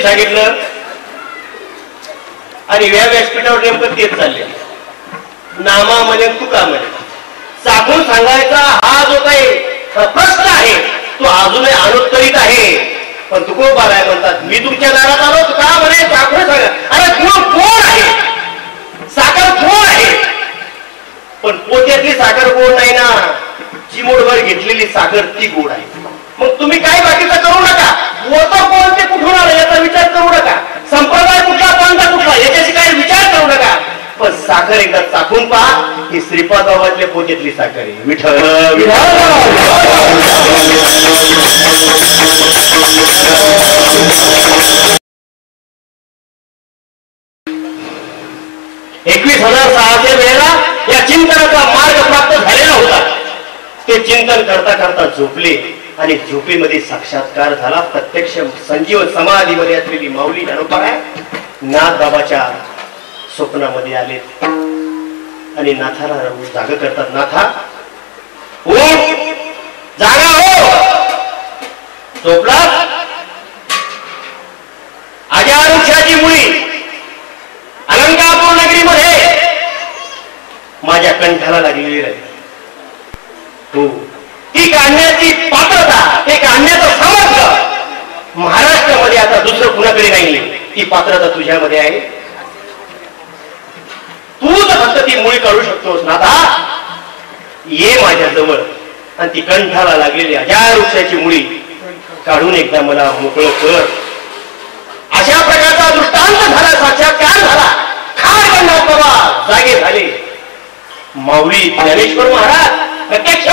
कधी सांगितलं? आणि व्यासपीठावर नेमकं तेच चालले. नामा म्हणे तुका म्हणे. सांगून सांगायचा हा जो काही प्रश्न आहे तो अजूनही अनुत्तरित आहे. पण तुकोबाराय म्हणतात मी तुमच्या दारात आलो का म्हणे साखर सांगा. अरे गुळ गोड आहे, साखर गोड आहे, पण पोत्यातली साखर गोड नाही ना. चिमूटभर घेतलेली साखर ती गोड आहे. मग तुम्ही काय बाकीचं करू नका. होतं कोण ते कुठून आलं याचा विचार करू नका. संप्रदाय कुठला, पंथ कुठला याच्याशी काही विचार करू नका. पण साखर एकदा चाखून पहा ही श्रीपाद बाबातल्या पोत्यातली साखर आहे. विठ्ठल $21,600 वेळेला या चिंतनाचा मार्ग प्राप्त झालेला होता. ते चिंतन करता करता झोपले आणि झोपेमध्ये साक्षात्कार झाला. प्रत्यक्ष संजीव समाधीमध्ये असलेली माऊली ज्ञानोबा नाथ बाबाच्या स्वप्नामध्ये आले आणि नाथाला जाग करतात. नाथा उठ, जागा हो. झोपला. अजारुक्षाची मुळी अलंकापूर नगरीमध्ये माझ्या कंठाला लागलेली राहील. हो, ती काढण्याची पात्रता, ते काढण्याचं सामर्थ्य महाराष्ट्रामध्ये आता दुसरं कुणाकडे नाही. ती पात्रता तुझ्यामध्ये आहे. तूच फक्त ती मुळी काढू शकतोस. नाथा ये माझ्या जवळ आणि ती कंठाला लागलेली हजार वृक्षाची मुळी काढून एकदा मला मोकळं कर. अशा प्रकारचा दृष्टांत झाला, साक्षात्कार झाला. खाड गंगात बाबा जागे झाले. माऊली ज्ञानेश्वर महाराज प्रत्यक्ष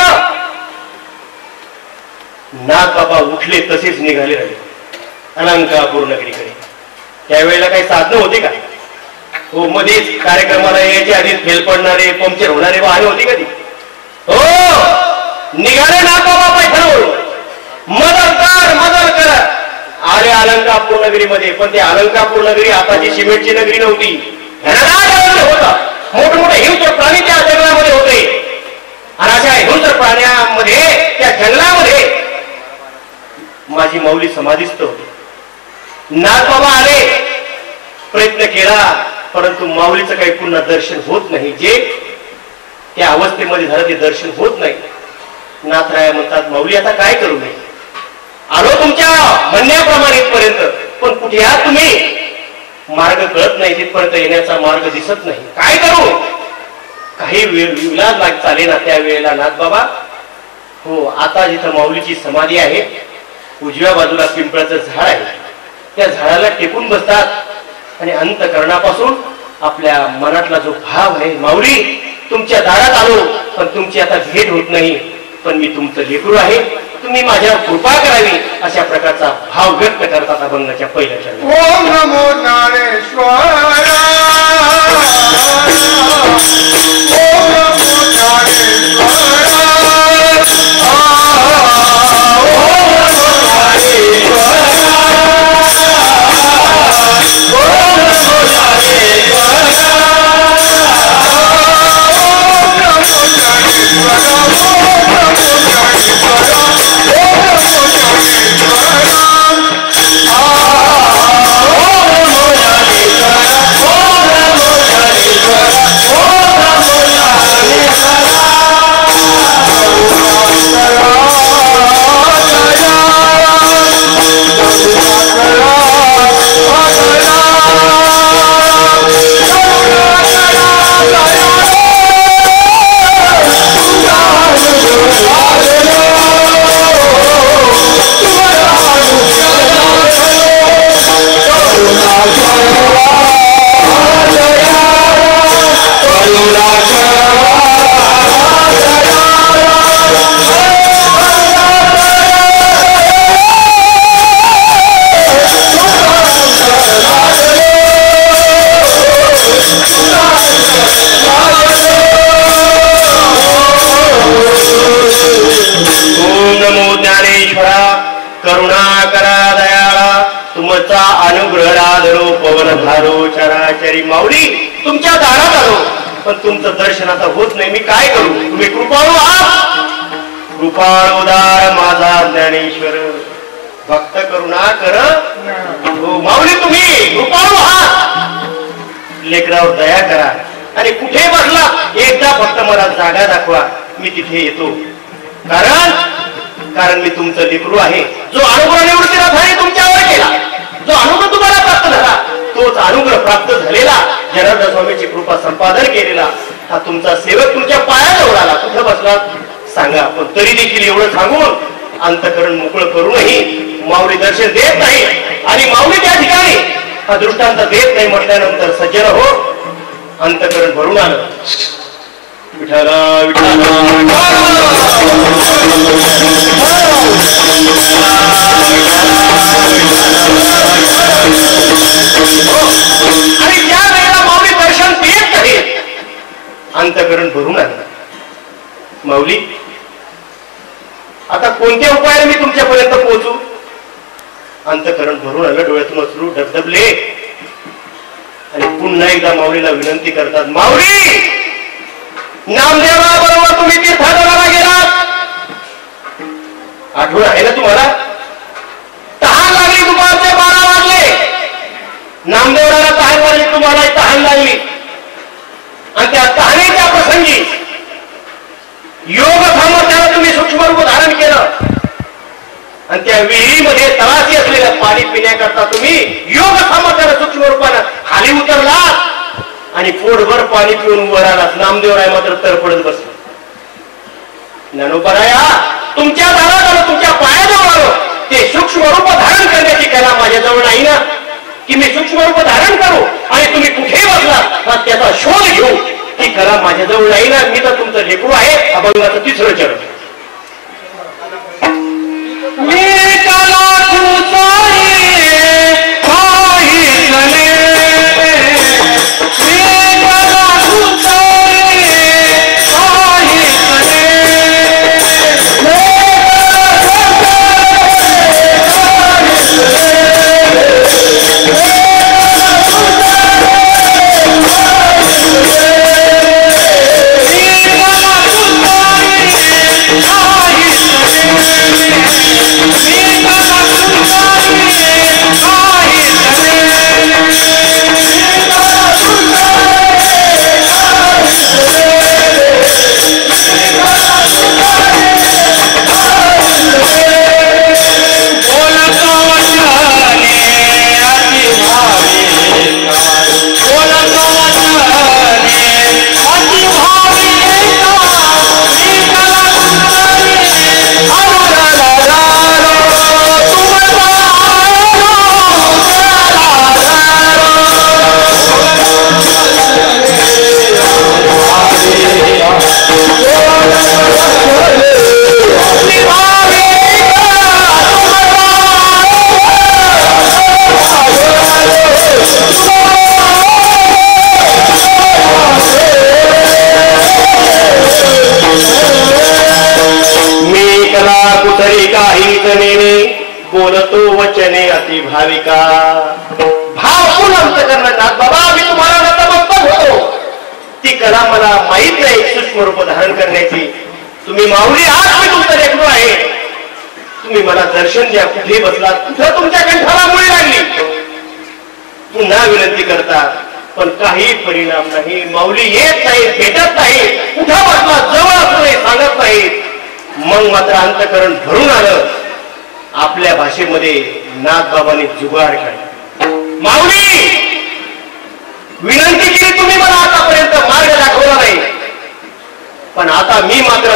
नाथ बाबा उठले तसेच निघाले राहिले अलंकापूर नगरीकडे. त्यावेळेला काही साधनं होती का? हो, मध्येच कार्यक्रमाला यायच्या आधीच फेल पडणारे, पंक्चर होणारे वाहने होती का ती? हो, निघाले नाथ बाबा पैठणवरून. मदत कर आले अलंकापूर नगरीमध्ये. पण ते अलंकापूर नगरी आताची सिमेंटची नगरी नव्हती. होता मोठमोठे हिंस्र प्राणी त्या जंगलामध्ये होते. आणि अशा हिंस्र प्राण्यांमध्ये त्या जंगलामध्ये माझी माऊली समाधिस्थ होती. नाथ बाबा आले, प्रयत्न केला, परंतु माऊलीचं काही पुन्हा दर्शन होत नाही. जे त्या अवस्थेमध्ये झालं ते दर्शन होत नाही. नाथराय म्हणतात माऊली आता काय करू नये. आलो तुमच्या म्हणण्याप्रमाणे इथपर्यंत, पण कुठे आहात तुम्ही? मार्ग कळत नाही, तिथपर्यंत येण्याचा मार्ग दिसत नाही. काय करू? काही विलाज लाग चाले ना. त्यावेळेला नाथ बाबा हो, आता जिथं माऊलीची समाधी आहे उजव्या बाजूला पिंपळाचं झाड आहे. त्या झाडाला टेकून बसतात आणि अंतःकरणापासून आपल्या मनातला जो भाव आहे, माऊली तुमच्या दारात आलो पण तुमची आता भेट होत नाही, पण मी तुमचं लेकरू आहे, तुम्ही माझ्यावर कृपा करावी, अशा प्रकारचा भाव व्यक्त करतात अभंगाच्या पहिल्या चरणी. ओम नमो ज्ञानेश्वराय. ओम नमो ज्ञानेश्वराय. माऊली तुमच्या दारात आलो पण तुमचं दर्शन आता होत नाही, मी काय करू? तुम्ही कृपाळू आहात, कृपाळोदार माझा ज्ञानेश्वर, भक्त करुणा कर. हो माऊली तुम्ही कृपाळू आहात, लेकरावर दया करा आणि कुठे बसला एकदा फक्त मला जागा दाखवा, मी तिथे येतो. कारण मी तुमचं लेकरू आहे. जो अनुग्रह निवृत्तीनाथाने तुमच्यावर केला, जो अनुग्रह तुम्हाला प्राप्त झाला, तोच अनुग्रह प्राप्त झालेला जनार्दन स्वामीची कृपा संपादन केलेला हा तुमचा सेवक तुमच्या पायाजवळ आला. कुठं बसलात सांगा. पण तरी देखील एवढं सांगून अंतकरण मोकळं करूनही माऊली दर्शन देत नाही आणि माऊली त्या ठिकाणी हा दृष्टांत देत नाही म्हटल्यानंतर सज्जन हो अंतकरण भरून आलं. विठाला विठाला आणि ज्या वेळेला माऊली दर्शन देत नाही अंतकरण भरून आलं. माऊली आता कोणत्या उपायाने मी तुमच्यापर्यंत पोहोचू? अंतकरण भरून आलं, डोळ्यातून अश्रू डबडबले आणि पुन्हा एकदा माऊलीला विनंती करतात. माऊली नामदेवाबरोबर तुम्ही तीर्थाटनाला गेलात, आठवण आहे ना तुम्हाला? तहान लागली, दुपारचे 12 वाजले, नामदेवाला तहान लागली, तुम्हाला तहान लागली आणि त्या तहानेच्या प्रसंगी योग सामर्थ्याने तुम्ही सूक्ष्म रूप धारण केलं आणि त्या विहिरीमध्ये तळाशी असलेलं पाणी पिण्याकरता तुम्ही योग सामर्थ्याने सूक्ष्म रूपानं खाली उतरलात आणि पोटभर पाणी पिऊन वर आलात. नामदेवराय मात्र तरपडत बसले. ज्ञानोबराया तुमच्या दारात आलो, तुमच्या पायाजवळ आलो, ते सूक्ष्म रूप धारण करण्याची कला माझ्याजवळ नाही ना की मी सूक्ष्म रूप धारण करू आणि तुम्ही कुठे बसलात त्याचा शोध घेऊ, ही कला माझ्याजवळ नाही ना. मी तर तुमचं लेकरू आहे. अभंगाचं 3रं चरण. बोलतो वचने अति भाविका. भाव पूर्ण अंतकरणात बाबा मी तुम्हाला नतमस्तक होतो. ती कला मला माहित नाही सूक्ष्म रूप धारण करण्याची. तुम्ही माऊली आहात, मी तुमचं लेकरू आहे. तुम्ही मला दर्शन द्या. कुठे बसलात, कुठं तुमच्या कंठाला मुळी लागली. पुन्हा विनंती करतात पण काही परिणाम नाही. माऊली येत नाही, भेटत नाही. कुठं बसला, जवळ असतो सांगत नाही. मग मात्र अंतकरण भरून आलं. आपल्या भाषेमध्ये नाथबाबांनी जुगार केला. माऊली विनंती केली, तुम्ही मला आतापर्यंत मार्ग दाखवला नाही, पण आता मी मात्र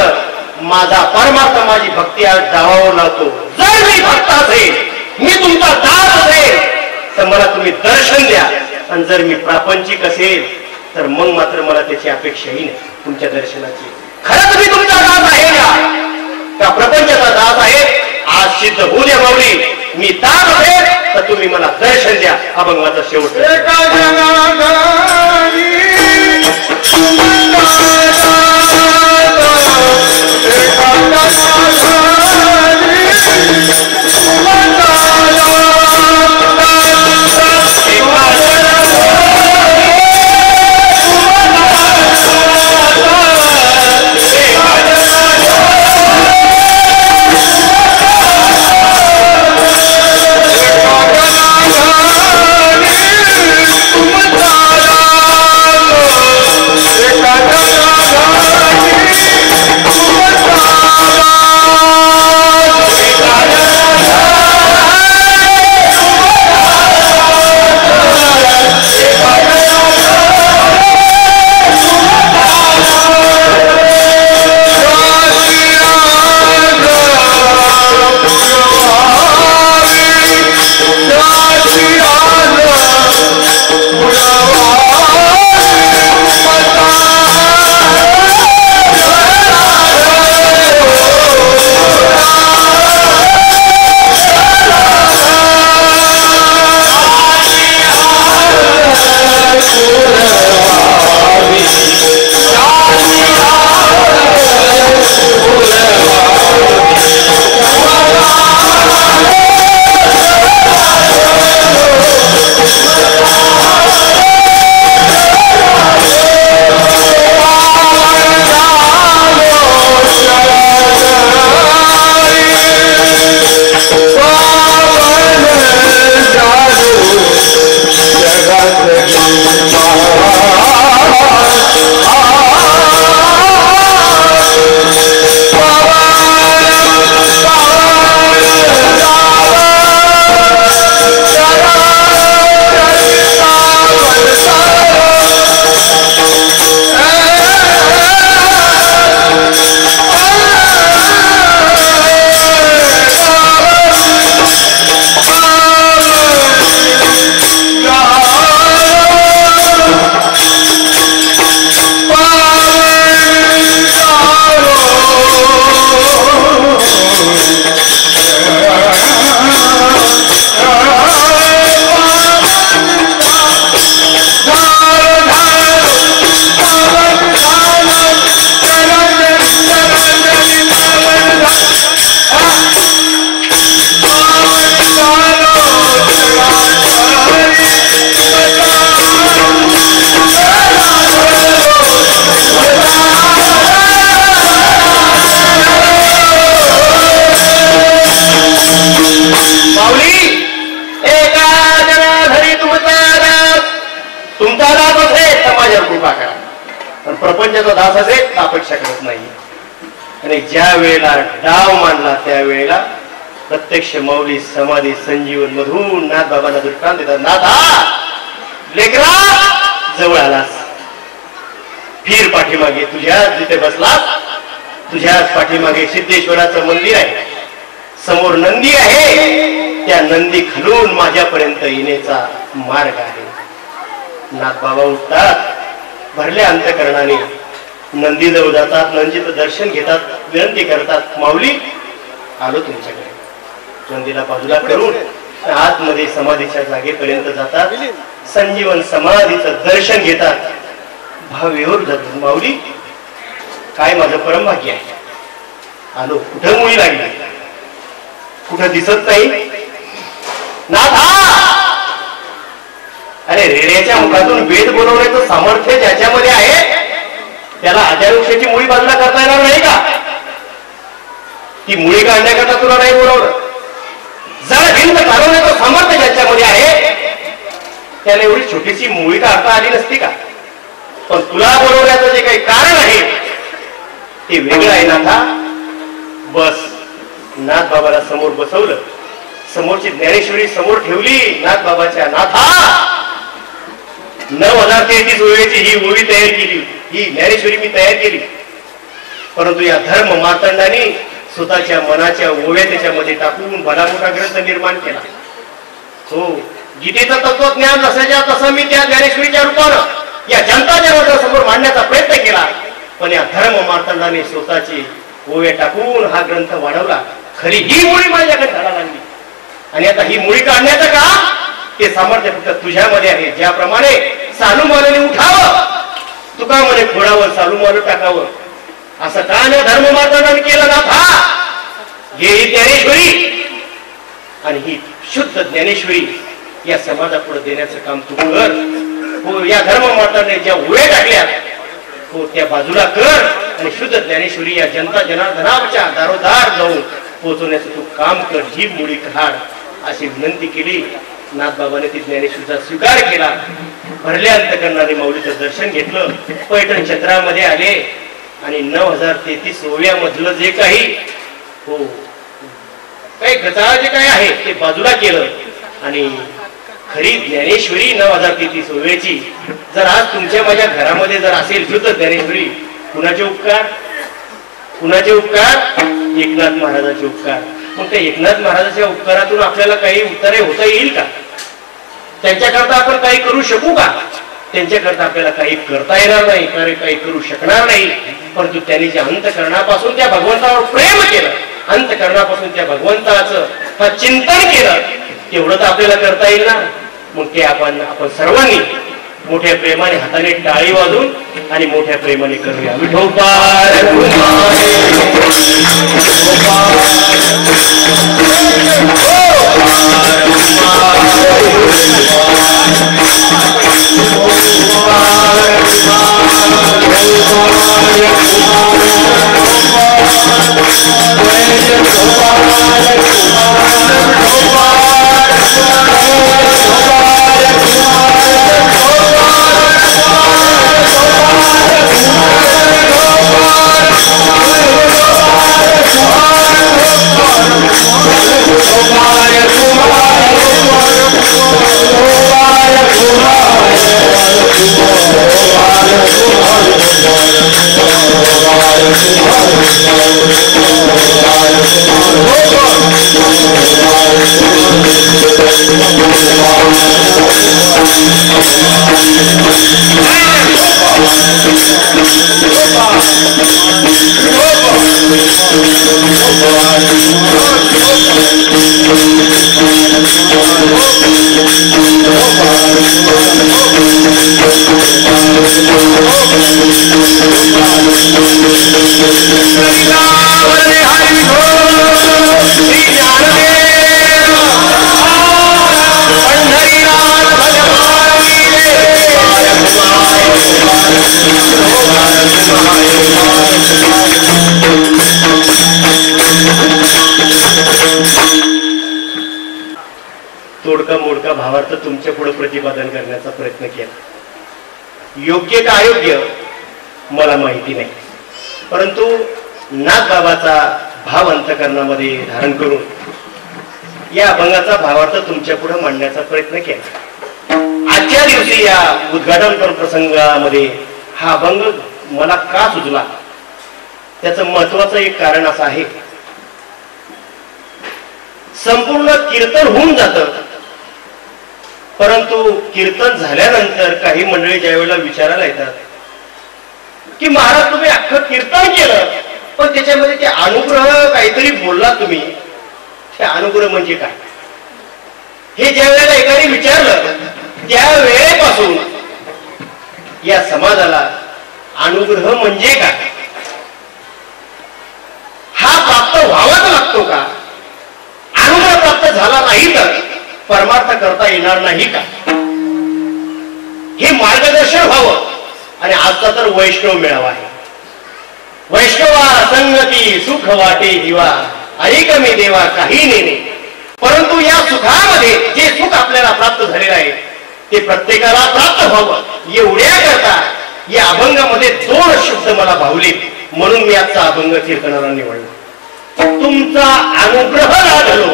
माझा परमार्थ माझी भक्ती आज डावावर लावतो. जर मी भक्त असेल, मी तुमचा दास असेल तर मला तुम्ही दर्शन द्या. आणि जर मी प्रापंचिक असेल तर मग मात्र मला त्याची अपेक्षाही नाही तुमच्या दर्शनाची. खरंच मी तुमचा दास आहे का प्रपंचाचा दास आहे? आज सिद्ध होऊ द्या माऊली. मी दास असेल तर तुम्ही मला दर्शन द्या. अभंगाचा शेवट. Yeah. तुमचा दास असेल तर माझ्यावर कृपा करा, पण प्रपंचाचा दास असेल तर अपेक्षा करत नाही. आणि ज्या वेळेला डाव मांडला त्यावेळेला प्रत्यक्ष माऊली समाधी संजीवन मधून नाथ बाबांना दृष्टांत देतात. नाथा लेकरा जवळ आलास, फिर पाठीमागे, तुझ्या जिथे बसलास तुझ्याच पाठीमागे सिद्धेश्वराचं मंदिर आहे, समोर नंदी आहे, त्या नंदी खालून माझ्यापर्यंत येण्याचा मार्ग आहे. नाथ बाबा उठतात, भरल्या अंतकरणाने नंदीजवळ जातात, नंदीचं दर्शन घेतात, विनंती करतात, माऊली आलो तुमच्याकडे. नंदीला बाजूला करून आतमध्ये समाधीच्या जागेपर्यंत जातात, संजीवन समाधीचं दर्शन घेतात, भावविहोर जातात. माऊली काय माझं परमभाग्य आहे, आलो. कुठं मुळी लागली, कुठं दिसत नाही. नाथा, अरे रेड्याच्या मुखातून वेद बोलवण्याचं सामर्थ्य ज्याच्यामध्ये आहे त्याला अजावृक्षाची मुळी बाजूला करता येणार नाही का? ती मुळी काढण्याकरता तुला नाही बोलवलं. जर भिंत काढवण्याचं सामर्थ्य ज्याच्यामध्ये आहे त्याला एवढी छोटीशी मुळी काढता आली नसती का? पण तुला बोलवण्याचं जे काही कारण आहे ते वेगळं आहे. नाथा बस. नाथ बाबाला समोर बसवलं, समोरची ज्ञानेश्वरी समोर ठेवली. नाथ बाबाच्या नाथा 9033 ओव्याची ही ओवी तयार केली, ही ज्ञानेश्वरी मी तयार केली, परंतु या धर्म मार्तंडाने स्वतःच्या मनाच्या ओव्या त्याच्यामध्ये टाकून भला मोठा ग्रंथ निर्माण केला. हो, गीतेचं तत्वज्ञान जसाच्या तसं मी त्या ज्ञानेश्वरीच्या रूपानं या जनता जनार्दनासमोर मांडण्याचा प्रयत्न केला, पण या धर्म मार्तंडाने स्वतःची ओव्या टाकून हा ग्रंथ वाढवला. खरी ही मुळी माझ्याकडे घाला लागली. आणि आता ही मुळी काढण्याचं का ते सामर्थ्य फक्त तुझ्यामध्ये आहे. ज्याप्रमाणे सालूमालाने उठावं, तुका म्हणे फोडावं, सालूमाल टाकावं, असं का न धर्म मार्तंडाने केलं नाथा. ही ज्ञानेश्वरी आणि ही शुद्ध ज्ञानेश्वरी या समाजापुढे देण्याचं काम तू कर. हो, या धर्म मार्तंडाने ज्या ओव्या टाकल्या हो त्या बाजूला कर आणि शुद्ध ज्ञानेश्वरी या जनता जनार्दनाच्या दारोदार जाऊन पोहोचवण्याचं तू काम कर. ही मुळी काढ अशी विनंती केली. नाथ बाबाने ती ज्ञानेश्वरीचा स्वीकार केला. भरल्या अंतकरणाने माऊलीचं दर्शन घेतलं, पैठण क्षेत्रामध्ये आले आणि 9033 ओव्यामधलं जे काही हो काही गचाळ जे काही आहे ते बाजूला केलं. आणि खरी ज्ञानेश्वरी 9033 ओव्याची जर आज तुमच्या माझ्या घरामध्ये जर असेल शुद्ध ज्ञानेश्वरी, कुणाचे उपकार? कुणाचे उपकार? एकनाथ महाराजांचे उपकार. मग त्या एकनाथ महाराजांच्या उपकारातून आपल्याला काही उत्तरे होता येईल का? त्यांच्याकरता आपण काही करू शकू का? त्यांच्याकरता आपल्याला काही करता येणार नाही, काही करू शकणार नाही. परंतु त्यांनी जे अंतकरणापासून त्या भगवंतावर प्रेम केलं, अंतकरणापासून त्या भगवंताचं चिंतन केलं, तेवढं तर आपल्याला करता येईल ना. मग ते आपण सर्वांनी मोठ्या प्रेमाने हाताने टाळी वाजून आणि मोठ्या प्रेमाने करूया. विठोबा तोडका मोडका भावार्थ तुमच्या पुढे प्रतिपादन करण्याचा प्रयत्न केला. योग्य का अयोग्य मला माहिती नाही, परंतु नागबाबाचा भाव अंतकरणामध्ये धारण करून या अभंगाचा भावार्थ तुमच्या पुढे मांडण्याचा प्रयत्न केला. आजच्या दिवशी या उद्घाटन प्रसंगामध्ये हा अभंग मला का सुचला त्याचं महत्वाचं एक कारण असं आहे, संपूर्ण कीर्तन होऊन जातं, परंतु कीर्तन झाल्यानंतर काही मंडळी ज्या वेळेला विचारायला येतात की महाराज तुम्ही अख्खं कीर्तन केलं पण त्याच्यामध्ये ते अनुग्रह काहीतरी बोलला तुम्ही, ते अनुग्रह म्हणजे काय? हे ज्या वेळेला एकाने विचारलं त्या वेळेपासून या समाजाला अनुग्रह म्हणजे काय हा प्राप्त व्हावाच लागतो का? अनुग्रह प्राप्त झाला नाही तर परमार्थ करता येणार नाही का? हे मार्गदर्शन व्हावं. आणि आजचा तर वैष्णव मेळावा आहे. वैष्णवा संगती सुख वाटे जीवा ऐक मी देवा काही नेणे. परंतु या सुखामध्ये जे सुख आपल्याला प्राप्त झालेलं आहे ते प्रत्येकाला प्राप्त व्हावं एवढ्या करता या अभंगामध्ये 2 शब्द मला भावले, म्हणून मी आजचा अभंग कीर्तनाला निवडला. तुमचा अनुग्रह लाभलो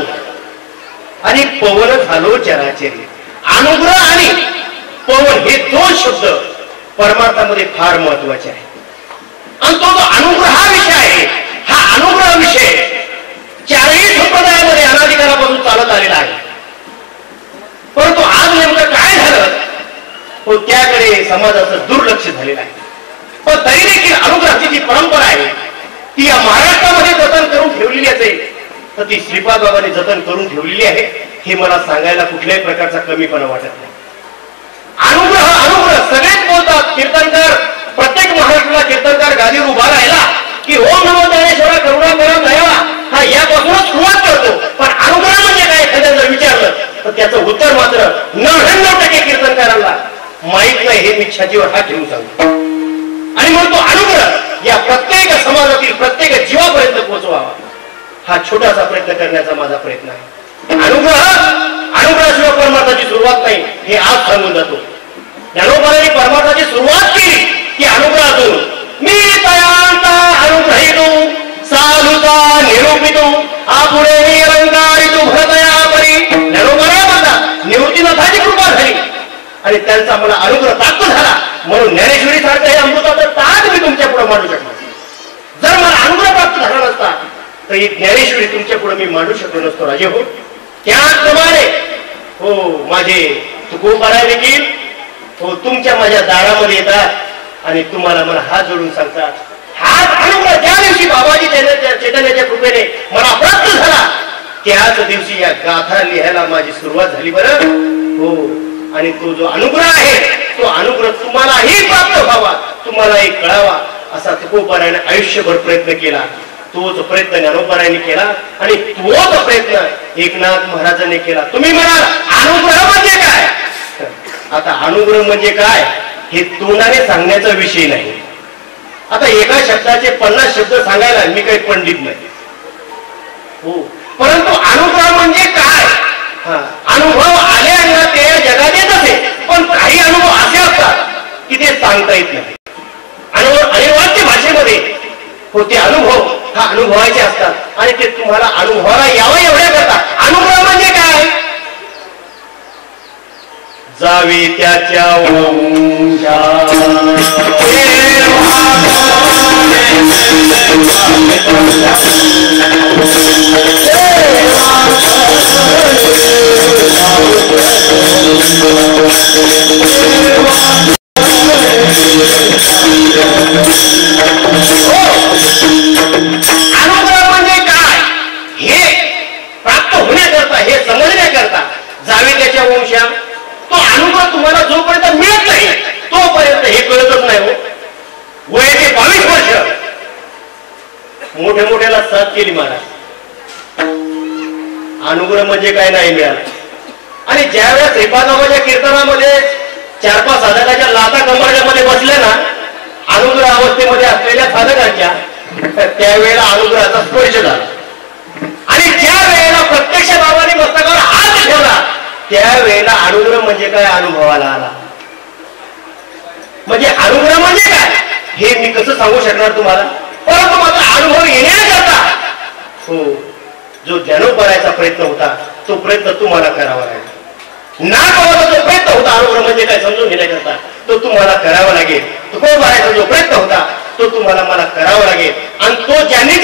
आणि पवन झालो चराचरी. अनुग्रह आणि पवन हे 2 शब्द परमार्थामध्ये फार महत्वाचे आहे. आणि तो जो अनुग्रह हा विषय आहे, हा अनुग्रह विषय 4ही संप्रदायामध्ये अनादिकालापासून चालत आलेला आहे. परंतु आज नेमकं काय झालं तो त्याकडे समाजाचं दुर्लक्ष झालेलं आहे. पण तरी देखील अनुग्रहाची जी परंपरा आहे ती या महाराष्ट्रामध्ये जतन करून ठेवलेली असेल तर ती श्रीपाद बाबांनी जतन करून ठेवलेली आहे. हे मला सांगायला कुठल्याही प्रकारचा कमीपणा वाटत नाही. अनुग्रह अनुग्रह सगळेच बोलतात. कीर्तनकार प्रत्येक महाराष्ट्राला कीर्तनकार गादीवर उभा राहिला की ओम नमो ज्ञानेश्वरा करुणा करा दयावा हा यापासूनच सुरुवात करतो. पण अनुग्रह म्हणजे काय एखाद्याला जर विचारलं तर त्याचं उत्तर मात्र 99% कीर्तनकारांना माहित नाही. हे मी छातीवर हात ठेवून सांगतो. आणि म्हणून तो अनुग्रह या प्रत्येक समाजातील प्रत्येक जीवापर्यंत पोहोचवावा हा छोटासा प्रयत्न करण्याचा माझा प्रयत्न आहे. अनुग्रहाशिवाय परमार्थाची सुरुवात नाही हे आज सांगून जातो. ज्ञानोबांनी परमार्थाची सुरुवात केली की अनुग्रहातून. मी तयांचा अनुग्रहितो साधुता निरूपितो आपुढे निरंकारितो भरतया परी. ज्ञानोबांना म्हणतात निवृत्तीनाथाची कृपा झाली आणि त्यांचा मला अनुग्रह प्राप्त झाला म्हणून ज्ञानेश्वरी सारखं हे अमृताचं ताज मी तुमच्या पुढे मांडू शकलो. जर मला अनुग्रह प्राप्त झाला नसता तर ही ज्ञानेश्वरी तुमच्या पुढे मी मांडू शकलो नसतो राजे. हो त्याचप्रमाणे हो माझे तुकोबाराय देखील हो तुमच्या माझ्या दारामध्ये येतात आणि तुम्हाला मला हात जोडून सांगतात. हाच अनुग्रह ज्या दिवशी बाबाजी चैतन्याच्या कृपेने मला प्राप्त झाला त्याच दिवशी या गाथा लिहायला माझी सुरुवात झाली बरं. हो आणि तो जो अनुग्रह आहे तो अनुग्रह तुम्हालाही प्राप्त व्हावा तुम्हालाही कळावा असा तुकोबारायने आयुष्यभर प्रयत्न केला. तोच प्रयत्न ज्ञानोबारायांनी केला आणि तोच प्रयत्न एकनाथ महाराजांनी केला. तुम्ही म्हणाल अनुग्रह म्हणजे काय? आता अनुग्रह म्हणजे काय हे तोंडाने सांगण्याचा विषय नाही. आता एका शब्दाचे 50 शब्द सांगायला मी काही पंडित नाही. हो परंतु अनुग्रह म्हणजे काय? अनुभव आले ना ते जगात येत असे पण काही अनुभव असे असतात की ते सांगता येत नाही. अनिवार्य भाषेमध्ये हो ते अनुभव हा अनुभवायचे असतात आणि ते तुम्हाला अनुभवाला यावं एवढ्या करता. अनुग्रह म्हणजे काय? जावे त्याच्या अनुग्रह म्हणजे काय हे प्राप्त होण्याकरता हे समजण्याकरता जावे त्याच्या वंशा. तो अनुग्रह तुम्हाला जोपर्यंत मिळत नाही तोपर्यंत हे कळतच नाही. हो वयाचे 22 वर्ष मोठ्या मोठ्याला साथ केली महाराज. अनुग्रह म्हणजे काय नाही मिळाला. आणि ज्या वेळेस श्रीपादाबाच्या कीर्तनामध्ये 4-5 साधकाच्या लाता कमरण्यामध्ये बसल्या ना अनुग्रह अवस्थेमध्ये असलेल्या साधकांच्या त्यावेळेला अनुग्रहाचा स्पर्श झाला. आणि ज्या वेळेला प्रत्यक्ष बाबांनी मस्तकावर हात ठेवला त्यावेळेला अनुग्रह म्हणजे काय अनुभवाला आला. म्हणजे अनुग्रह म्हणजे काय हे मी कसं सांगू शकणार तुम्हाला, परंतु मात्र अनुभव येण्याकरता हो जो ज्ञानोबरायचा प्रयत्न होता तो प्रयत्न तुम्हाला करावा लागेल. नागबाबाचा जो प्रयत्न होता अनुग्रह म्हणजे काय समजून घेण्याकरता तो तुम्हाला करावा लागेल. तुकोबारायचा जो प्रयत्न होता तो तुम्हाला मला करावा लागेल. आणि तो ज्यांनी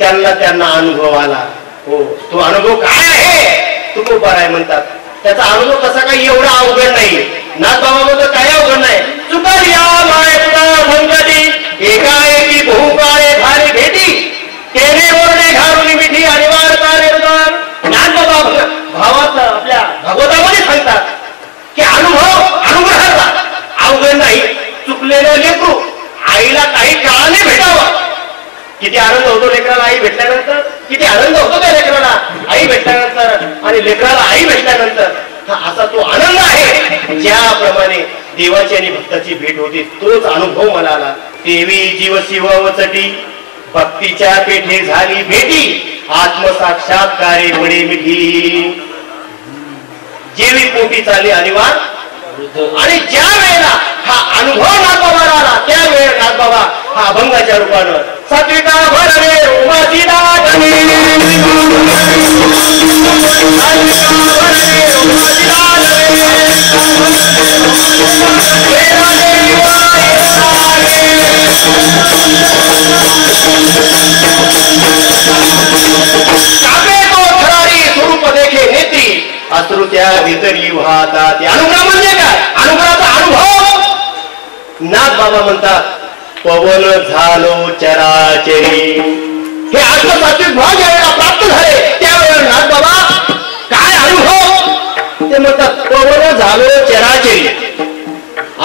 केला त्यांना अनुभव आला. हो तो अनुभव काय आहे तुकोबाराय म्हणतात. त्याचा अनुभव कसा काही एवढा अवघड नाही. नागबाबाबद्दल काय अवघड नाही. चुकल्या मायेचा भंगती एकाएकी बहुकाळे झाले भेटी तेने ओरडे घालून मिठी आणि वारतारे नागबाबा भावाचं आपल्या भागवतामध्ये सांगतात की अनुभव अनुग्रहाचा अवघड नाही. चुकलेलं लेकरू आईला काही काळाने भेटावं. किती आनंद होतो लेकराला आई भेटल्यानंतर, किती आनंद होतो त्या लेकराला आई भेटल्यानंतर आणि लेकराला आई भेटल्यानंतर. हा असा तो आनंद आहे ज्याप्रमाणे देवाची आणि भक्ताची भेट होती तोच अनुभव मला आला. देवी जीव शिव वचटी भक्तीच्या पेठे झाली भेटी आत्मसाक्षात्कारे म्हणे मिठी. जेवी पोटी चालली अनिवार आणि ज्या वेळेला हा अनुभव नागबाबाला आला त्यावेळेला नागबाबा हा अभंगाच्या रूपानं सात्विका भरणे उमाची दाटणी स्वरूप देखे नेत्री अश्रुत्या भितरी वाहतात. अनुग्रह म्हणजे काय? अनुग्रहाचा अनुभव नागबाबा म्हणतात पवन झालो चराचरी. हे आत्मसात्विक भाव ज्यावेळेला प्राप्त झाले त्यावेळेला नागबाबा काय अनुभव ते म्हणतात पवन झालो चराचरी.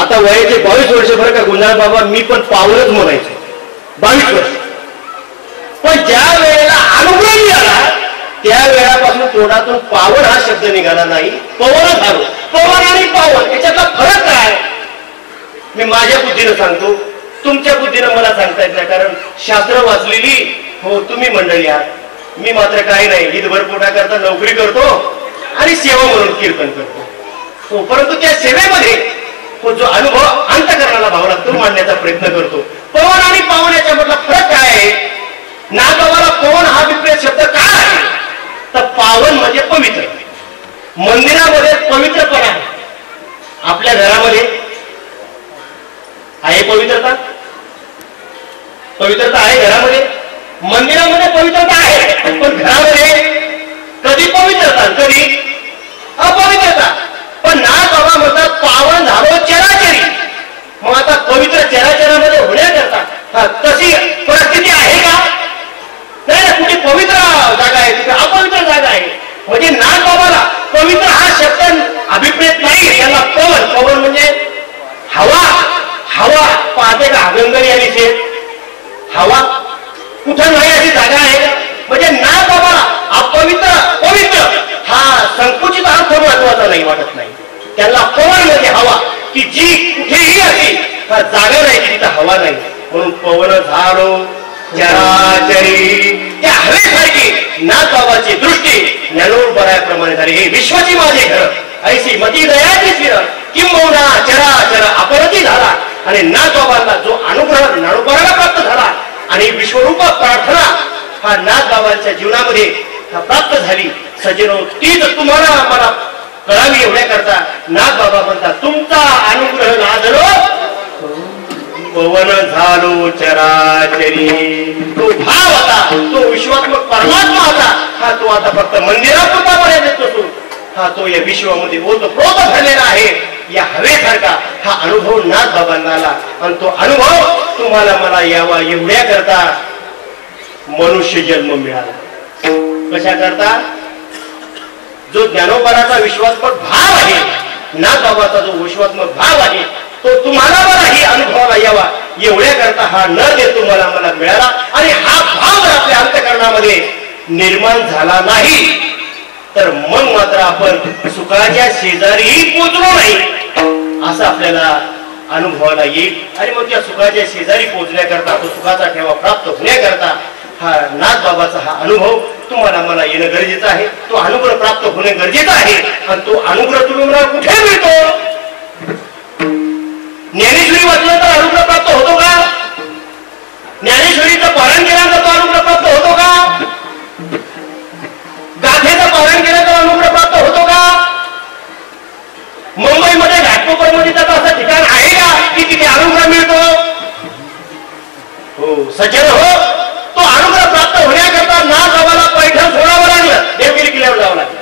आता वयाचे 22 वर्ष बरं का गुंजाळ बाबा, मी पण पावलच म्हणायचो 22 वर्ष. पण ज्या वेळेला अनुभव मिळाला त्या वेळापासून तोंडातून पावन हा शब्द निघाला नाही. पवन झालो. पवन आणि पावन याच्यातला फरक काय मी माझ्या बुद्धीनं सांगतो. तुमच्या बुद्धीनं मला सांगता येत नाही कारण शास्त्र वाचलेली हो तुम्ही मंडळी आहात. मी मात्र काही नाही हितभर पोटा करता नोकरी करतो आणि सेवा म्हणून कीर्तन करतो. हो परंतु त्या सेवेमध्ये हो जो अनुभव अंतःकरणाला भाव लागतो मांडण्याचा प्रयत्न करतो. पवन आणि पावन याच्या मधला फरक काय आहे? नागबाबाला पवन हा विपरीत शब्द काय आहे तर पावन म्हणजे पवित्र. मंदिरामध्ये पवित्रपणा आहे. आपल्या घरामध्ये आहे पवित्रता. पवित्रता आहे घरामध्ये. मंदिरामध्ये पवित्रता आहे पण घरामध्ये कधी पवित्रता कधी अपवित्रता. पण नागबाबा म्हणतात पावन झालो चराचरी. मग आता पवित्र चराचरामध्ये होण्याकरता तशी परिस्थिती आहे का? नाही ना. कुठे पवित्र जागा आहे तिथे अपवित्र जागा आहे. म्हणजे नागबाबाला पवित्र हा शब्द अभिप्रेत नाही. याला पवन पवन म्हणजे हवा. हवा पाहते का अभंगरी आणि शेत हवा कुठं नाही अशी जागा आहे का? म्हणजे नागबाबाला अपवित्र पवित्र हा संकुचित अर्थ महत्वाचा नाही वाटत नाही. त्याला पवन म्हणजे हवा की जी कुठेही अशी जागा नाही तिथं हवा नाही. म्हणून पवन झालो चराचरी. त्या हवेसारखी नागबाबाची दृष्टी ज्ञानोबरायाप्रमाणे झाली. हे विश्वाची माझे घर ऐशी मती दयाची शिर किंबहुना चराचर अपरती झाला. आणि नागबाबांना जो अनुग्रह ज्ञानोबराला प्राप्त झाला आणि विश्वरूप प्रार्थना हा नागबाबांच्या जीवनामध्ये प्राप्त झाली. सजिनो तीच तुम्हाला मला कळावी एवढ्याकरता नागबाबा म्हणतात तुमचा अनुग्रह लादलो पवन झालो चराचरी. तो भाव होता तो विश्वात्मक परमात्मा होता हा तो आता फक्त मंदिरापुरता मर्यादित नसून हा तो या विश्वामध्ये ओतप्रोत झालेला आहे. या हवेसारखा हा अनुभव नागबाबांना आला आणि तो अनुभव तुम्हाला मला यावा एवढ्याकरता मनुष्य जन्म मिळाला. कशा करता? जो ज्ञानोबराचा विश्वात्मक भाव आहे नागबाबाचा जो विश्वात्मक भाव आहे तो तुम्हाला मलाही अनुभवाला यावा एवढ्याकरता हा न दे तुम्हाला मला मिळाला. आणि हा भाव जर आपल्या अंतःकरणामध्ये निर्माण झाला नाही तर मग मात्र आपण सुखाच्या शेजारीही पोचलो नाही असं आपल्याला अनुभवाला येईल. आणि मग त्या सुखाच्या शेजारी पोचण्याकरता तो सुखाचा ठेवा प्राप्त होण्याकरता हा नागबाबाचा हा अनुभव तुम्हाला मला येणं गरजेचं आहे. तो अनुग्रह प्राप्त होणे गरजेचं आहे. आणि तो अनुग्रह तुम्ही मला कुठे मिळतो? सज्जन हो, तो अनुग्रह प्राप्त होण्याकरता ना गावाला पैठण सोडावं लागलं, देवगिरी किल्ल्यावर जावं लागलं.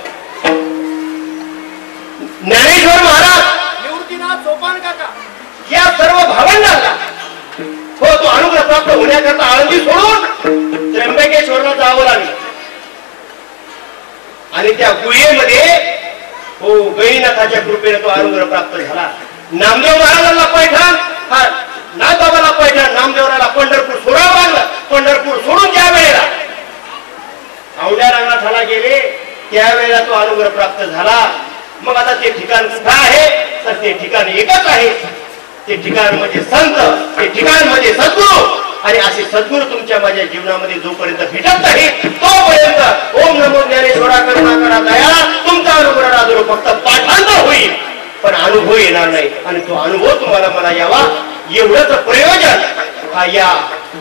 ज्ञानेश्वर महाराज, निवृत्तीनाथ, सोपान काका या सर्व भावंडांना हो तो अनुग्रह प्राप्त होण्याकरता आळंदी सोडून त्र्यंबकेश्वरला जावं लागलं. आणि त्या गुहेमध्ये हो गणिनाथाच्या कृपेने तो अनुग्रह प्राप्त झाला. नामदेव महाराजांना पैठण, हा नाथबाबाला पैठण, नामदेवराला पंढरपूर सोडावं लागलं. पंढरपूर सोडून ज्या वेळेला औंढ्या रंगनाथाला गेले त्यावेळेला तो अनुग्रह प्राप्त झाला. मग आता ते ठिकाण कुठं आहे तर ते ठिकाण एकच आहे. ते ठिकाण म्हणजे संत, ते ठिकाण म्हणजे सद्गुरू. आणि असे सद्गुरू तुमच्या माझ्या जीवनामध्ये जोपर्यंत भेटत नाही तोपर्यंत ओम नमो ज्ञानेश्वरा करुणा करा दया तुमचा अनुग्रह राजरो फक्त पाठांतर होईल, पण अनुभव येणार नाही. आणि तो अनुभव तुम्हाला मला यावा एवढंच प्रयोजन हा या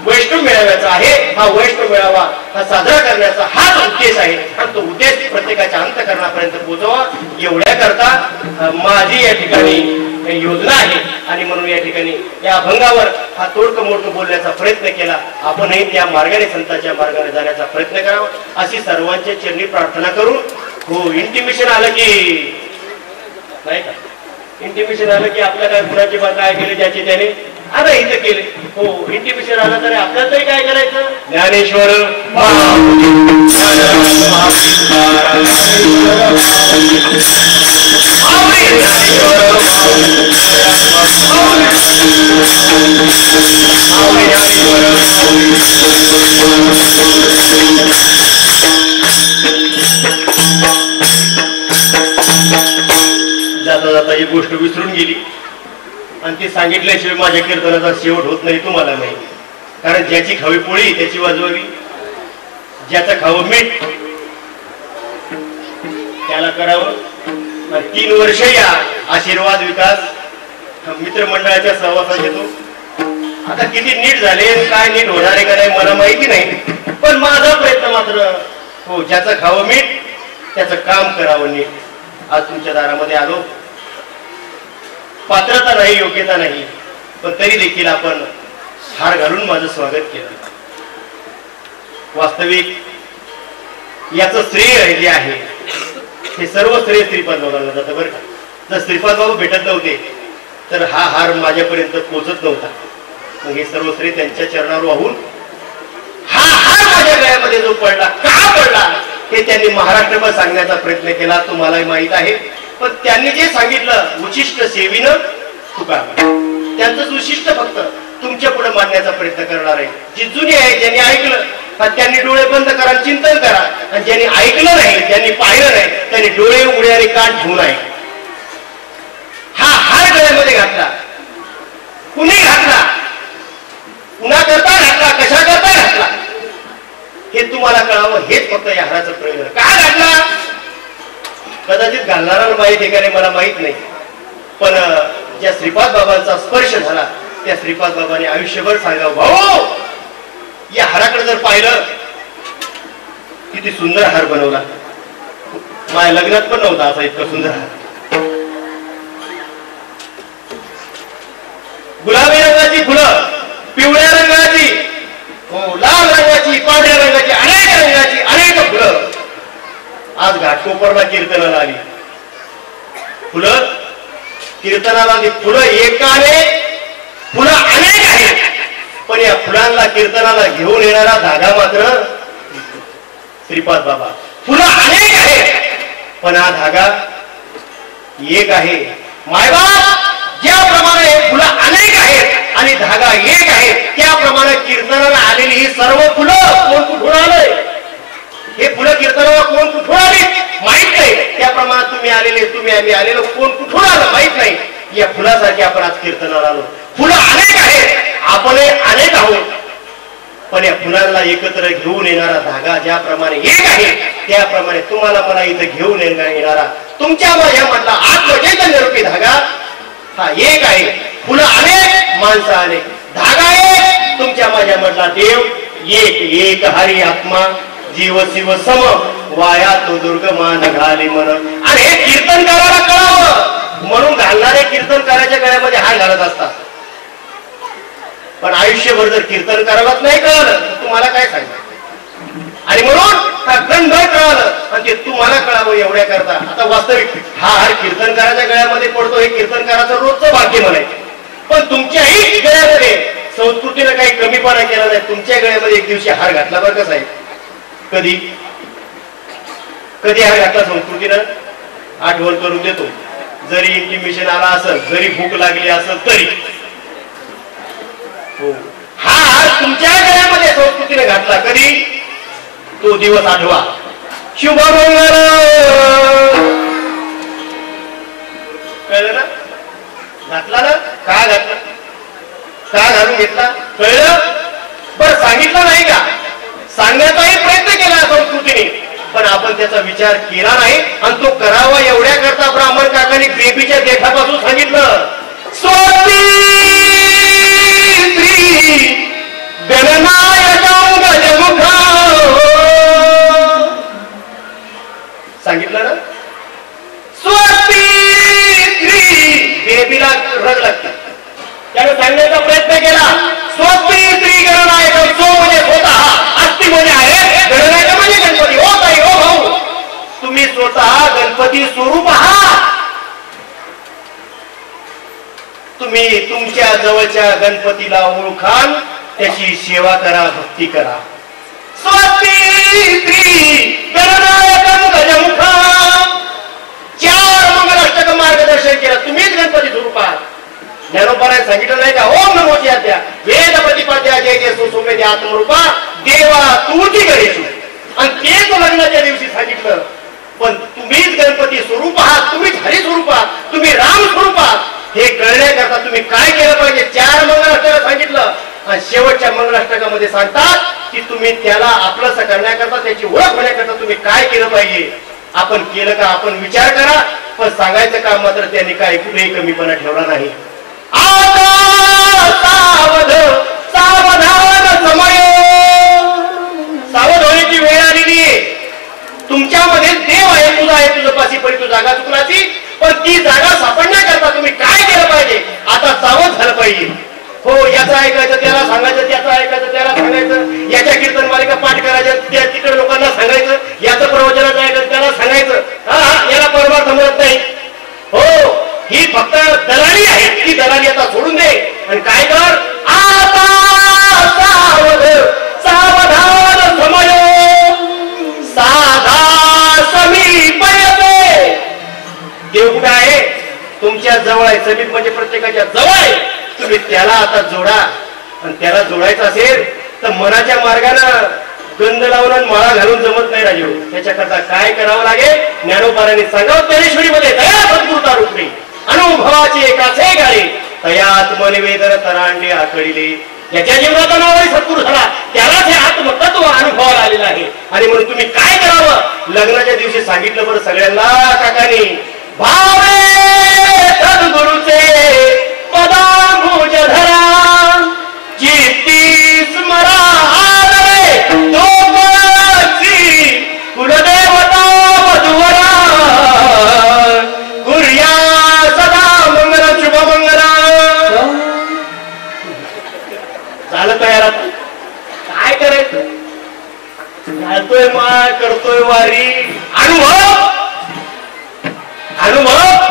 वैष्णव मेळाव्याचा आहे. हा वैष्णव मेळावा हा साजरा करण्याचा हाच उद्देश आहे. आणि तो उद्देश प्रत्येकाच्या अंतःकरणापर्यंत पोहोचवा एवढ्या करता माझी या ठिकाणी योजना आहे. आणि म्हणून या ठिकाणी या अभंगावर हा तोडकं मोडकं बोलण्याचा प्रयत्न केला. आपणही त्या मार्गाने संतांच्या मार्गाने जाण्याचा प्रयत्न करावा अशी सर्वांच्या चरणी प्रार्थना करू. हो इंटिमेशन आलं की नाही का, इंटिमेशन आलं की आपल्या काय गुणाची बात काय केली ज्याचे त्याने आता इथं केले. हो इंटिमेशन आलं तर आपल्याला तरी काय करायचं. ज्ञानेश्वर जाता जाता ही गोष्ट विसरून गेली आणि ती सांगितल्याशिवाय माझ्या कीर्तनाचा शेवट होत नाही तुम्हाला माहिती. कारण ज्याची खावी पोळी त्याची वाजवावी, ज्याचं खावं मीठ त्याला करावं. 3 वर्ष या आशीर्वाद विकास मित्रमंडळाच्या सहवासात येतो. आता किती नीट झाले काय नीट होणार आहे का नाही मला माहिती नाही, पण माझा प्रयत्न मात्र हो ज्याचं खावं मीठ त्याचं काम करावं नीट. आज तुमच्या दारामध्ये आलो. पात्रता नाही, योग्यता नाही, पण तरी देखील आपण हार घालून माझं स्वागत केलं. वास्तविक याचं श्रेय जे आहे हे सर्व श्रेय श्रीपाद बाबांना जातं बरं का. जर श्रीपाद बाबा भेटत नव्हते तर हा हार माझ्यापर्यंत पोहोचत नव्हता. मग हे सर्व श्रेय त्यांच्या चरणावर वाहून हा हार माझ्या गळ्यामध्ये जो पडला का पडला हे त्यांनी महाराष्ट्रभर सांगण्याचा प्रयत्न केला. तुम्हालाही माहित आहे. पण त्यांनी जे सांगितलं उचिष्ट सेवीनं तुका, त्यांचं उशिष्ट फक्त तुमच्या पुढे मांडण्याचा प्रयत्न करणार आहे. जी जुनी आहे ज्यांनी ऐकलं त्यांनी डोळे बंद करा, चिंतन करा. आणि ज्यांनी ऐकलं नाही, ज्यांनी पाहिलं नाही त्यांनी डोळे उघडे आणि कान ठेवून आहे. हा हार गळ्यामध्ये घातला, कुणी घातला, कुणा करता घातला, कशा करता घातला हे तुम्हाला कळावं हेच फक्त या हाराचं प्रयोजन. का घातला कदाचित घालणारा माहिती आहे का नाही मला माहित नाही, पण ज्या श्रीपाद बाबांचा स्पर्श झाला त्या श्रीपाद बाबांनी आयुष्यभर सांगावं भाऊ या हाराकडे जर पाहिलं किती सुंदर हार बनवला. माझ्या लग्नात पण नव्हता असा इतका सुंदर हार. गुलाबी रंगाची फुलं, पिवळ्या रंगाची, लाल रंगाची, पांढऱ्या रंगाची, अनेक रंगाची अनेक फुलं आज घाटकोपरला कीर्तनाला आली. फुलं कीर्तनाला आली. फुलं एकाने फुलं अनेक आहेत, पण या फुलांना कीर्तनाला घेऊन येणारा धागा मात्र श्रीपाद बाबा. फुलं अनेक आहेत पण हा धागा एक आहे. मायबाप ज्याप्रमाणे फुलं अनेक आहेत आणि धागा एक आहे त्याप्रमाणे कीर्तनाला आलेली ही सर्व फुलं कोण कुठून आलंय हे फुलं कीर्तनाला कोण कुठून आली माहित नाही. त्याप्रमाणे तुम्ही आलेले, तुम्ही आम्ही आलेलो, कोण कुठून आलं माहित नाही. या फुलासारखे आपण आज कीर्तनाला आलो. फुलं अनेक आहेत, आपण अनेक आहोत, पण या फुलांना एकत्र घेऊन येणारा धागा ज्याप्रमाणे एक आहे त्याप्रमाणे तुम्हाला मला इथं घेऊन येणारा तुमच्या माझ्या मधला आत्मचैतन्य रूपी धागा हा एक आहे. फुलं अनेक, माणसं अनेक, धागा एक, तुमच्या माझ्या मधला देव एक. एक हरी आत्मा जीव शिव सम वाया तो दुर्गमान घाली मन. आणि हे कीर्तनकाराला कळावं म्हणून घालणारे कीर्तनकाराच्या गळ्यामध्ये हार घालत असतात. पण आयुष्यभर जर कीर्तन करायलाच नाही कळलं तर तुम्हाला काय सांगणार? आणि म्हणून हा गणभर कळालं आणि ते तुम्हाला कळावं एवढ्या करता. आता वास्तविक हा हार कीर्तनकाराच्या गळ्यामध्ये पडतो हे कीर्तनकाराचं रोजचं भाग्य म्हणायचं. पण तुमच्याही गळ्यामध्ये संस्कृतीनं काही कमीपणा केला नाही. तुमच्या गळ्यामध्ये एक दिवशी हार घातला बरं का साहेब. कधी कधी हार घातला संस्कृतीनं? आठवण करून देतो. जरी इंटिमेशन आला असेल, जरी भूक लागली असेल तरी हो हा हार तुमच्या गळ्यामध्ये संस्कृतीने घातला. कधी? तो दिवस आठवा. शुभमंगल. कळलं ना? घातला ना? का घातला? का घालून घेतला? कळलं? बरं सांगितलं नाही का? सांगण्याचाही प्रयत्न केला संस्कृतीने, पण आपण त्याचा विचार केला नाही आणि तो करावा एवढ्या करता ब्राह्मण काकांनी बेबीच्या देठापासून सांगितलं. स्वाती सांगितलं ना? स्वाती बेबीला रग लागते. त्याने सांगण्याचा प्रयत्न केला. स्वाती स्त्री गणनायक जो म्हणजे स्वतः अस्ति म्हणजे आहे, गणनायक म्हणजे गणपती. हो ताई, हो भाऊ, तुम्ही स्वतः गणपती स्वरूप आहात. तुम्ही तुमच्या जवळच्या गणपतीला ओळखान, त्याची सेवा करा, भक्ती करा. स्वाती स्त्री गणनायकम गजमुखम. 4 मंगलाष्टक मार्गदर्शन केलं. तुम्हीच गणपती स्वरूपात. ज्ञानोबाने सांगितलं नाही का? ओम नमो ज्ञात्या वेद प्रतिपाद्या जय जय सुसुमेध आत्मरूपा देवा तूची गणेशू. आणि तेच लग्नाच्या दिवशी सांगितलं. पण तुम्हीच गणपती स्वरूप आहात, तुम्हीच हरी स्वरूप आहात, तुम्ही राम स्वरूप आहात. हे कळण्याकरता तुम्ही काय केलं पाहिजे? 4 मंगलाष्टक सांगितलं आणि शेवटच्या मंगलाष्टकामध्ये सांगतात की तुम्ही त्याला आपलंसं करण्याकरता, त्याची ओळख होण्याकरता तुम्ही काय केलं पाहिजे. आपण केलं का? आपण विचार करा. पण सांगायचं काम मात्र त्यांनी काय कुठेही कमीपणा ठेवला नाही. सावध सावधान समय. सावध होण्याची वेळ आलेली आहे. तुमच्यामध्ये देव आहे, तुझा आहे, तुझं पाशी परी तू जागा चुकण्याची. पण ती जागा सापडण्याकरता तुम्ही काय केलं पाहिजे? आता सावध झालं पाहिजे. हो, याचं ऐकायचं त्याला सांगायचं, त्याचं ऐकायचं त्याला सांगायचं, याच्या कीर्तन मालिका पाठ करायचं, त्या तिकडे लोकांना सांगायचं, याचं प्रवचनाचं ऐकायचं त्याला सांगायचं. हा, याला परमार्थ मिळत नाही. हो, ही फक्त दलाली आहे. ती दलाली आता सोडून दे आणि काय कर? आता सावध सावधान समय साधा समीप येते. देव कुठे आहे? तुमच्या जवळ आहे. समीप म्हणजे प्रत्येकाच्या जवळ आहे. तुम्ही त्याला आता जोडा. आणि त्याला जोडायचं असेल तर मनाच्या मार्गाने गंध लावून आणि माळा घालून जमत नाही राजू. त्याच्याकरता काय करावं लागेल? ज्ञानोबारांनी सांगावं. ज्ञानेश्वरीमध्ये तया सद्गुरुता रूपी अनुभवाची एकाचे गाडी तयात मनवेदन तरांडे आकळीले. ज्याच्या जीवनाचा नाव आहे सद्गुरु झाला, त्यालाच हे आत्मतत्व अनुभवाला आलेलं आहे. आणि म्हणून तुम्ही काय करावं? लग्नाच्या दिवशी सांगितलं बरं सगळ्यांना काकांनी. भावे सद्गुरुचे पदांबुज धरा, चित्ती स्मरा आदरे दोघांची कुलदेवता वधूवरा. कुर्या सदा मंगल शुभमंगला. झालं तयार? आता काय करायचं? घालतोय माळ, करतोय वारी. अनुभव अनुभव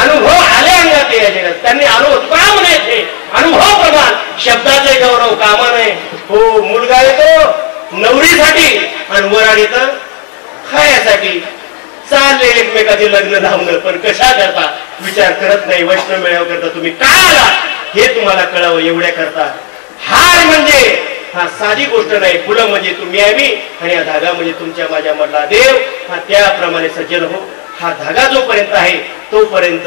अनुभव आले अंगात या जगात. त्यांनी अनुभव का म्हणायचे? अनुभव प्रमाण शब्दाचे गौरव कामा नये. हो, मुलगा येतो नवरीसाठी आणि वराड येतं खायासाठी. चालले एकमेकाचे लग्न धावणं, पण कशा करता विचार करत नाही. वैष्णव मेळाव करता तुम्ही काय आला हे तुम्हाला कळावं एवढ्या करता. हार म्हणजे हा साधी गोष्ट नाही. फुलं म्हणजे तुम्ही आम्ही आणि हा धागा म्हणजे तुमच्या माझ्या मधला देव. हा त्याप्रमाणे सज्जन हो. हा धागा जोपर्यंत आहे तोपर्यंत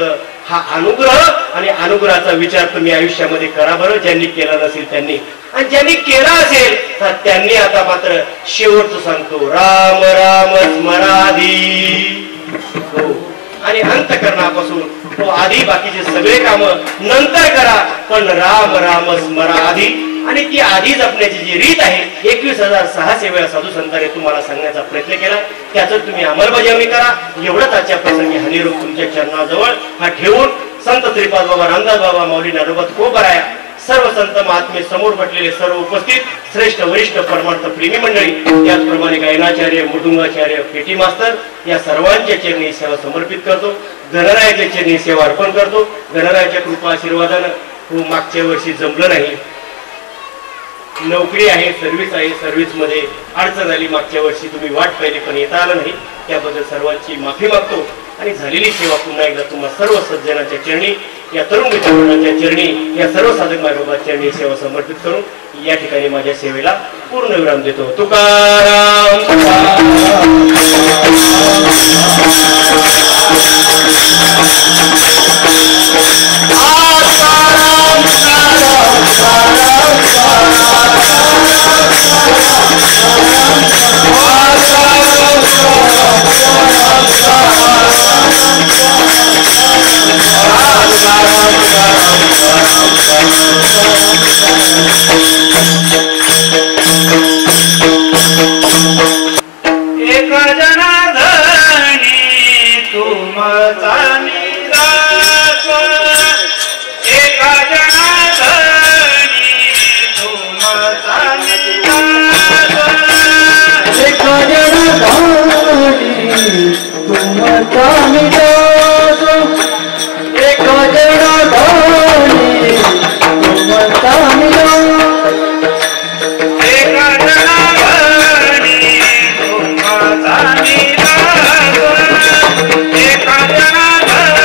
हा अनुग्रह आणि अनुग्रहाचा विचार तुम्ही आयुष्यामध्ये करा बरं. ज्यांनी केला नसेल त्यांनी, आणि ज्यांनी केला असेल तर त्यांनी आता मात्र शेवटचं सांगतो राम राम स्मराधी. हो, आणि अंतकरणापासून तो आधी बाकीचे सगळे काम नंतर करा, पण राम राम स्मरा आधी. आणि ती आधी जपण्याची जी रीत आहे 21,600 वेळा साधू संतांनी तुम्हाला सांगण्याचा प्रयत्न केला. त्याचं तुम्ही अंमलबजावणी करा. एवढंच आजच्या प्रसंगी हा निरोप तुमच्या चरणाजवळ हा ठेवून संत श्रीपाद बाबा, रामदास बाबा, माऊली ज्ञानोबा कोपराया सर्व संत महात्मे, समोर म्हटलेले सर्व उपस्थित श्रेष्ठ वरिष्ठ परमार्थ प्रेमी मंडळी, त्याचप्रमाणे गायनाचार्य, मृदुंगाचार्य, पेटी मास्तर या सर्वांच्या चरणी सेवा समर्पित करतो. गणरायाच्या चरणी सेवा अर्पण करतो. गणरायाच्या कृपा आशीर्वादानं मागच्या वर्षी जमलं नाही. नोकरी आहे, सर्व्हिस आहे, सर्व्हिस मध्ये अडचण आली. मागच्या वर्षी तुम्ही वाट पाहिली पण येता आलं नाही. त्याबद्दल सर्वांची माफी मागतो आणि झालेली सेवा पुन्हा एकदा तुम्हा सर्व सज्जनाच्या चरणी, या तरुण मित्रांच्या चरणी, या सर्व साधक मार्गाच्या चरणी सेवा समर्पित करून या ठिकाणी माझ्या सेवेला पूर्ण विराम देतो. तुकाराम एक जनार्दनी तुमचा निराश, एक जनार्दनी तुमचा निराश, एक जनार्दनी तुमचा निराश, एक जनार्दनी तुमचा निराश, एक जनार्दनी तुमचा निराश, एक जनार्दनी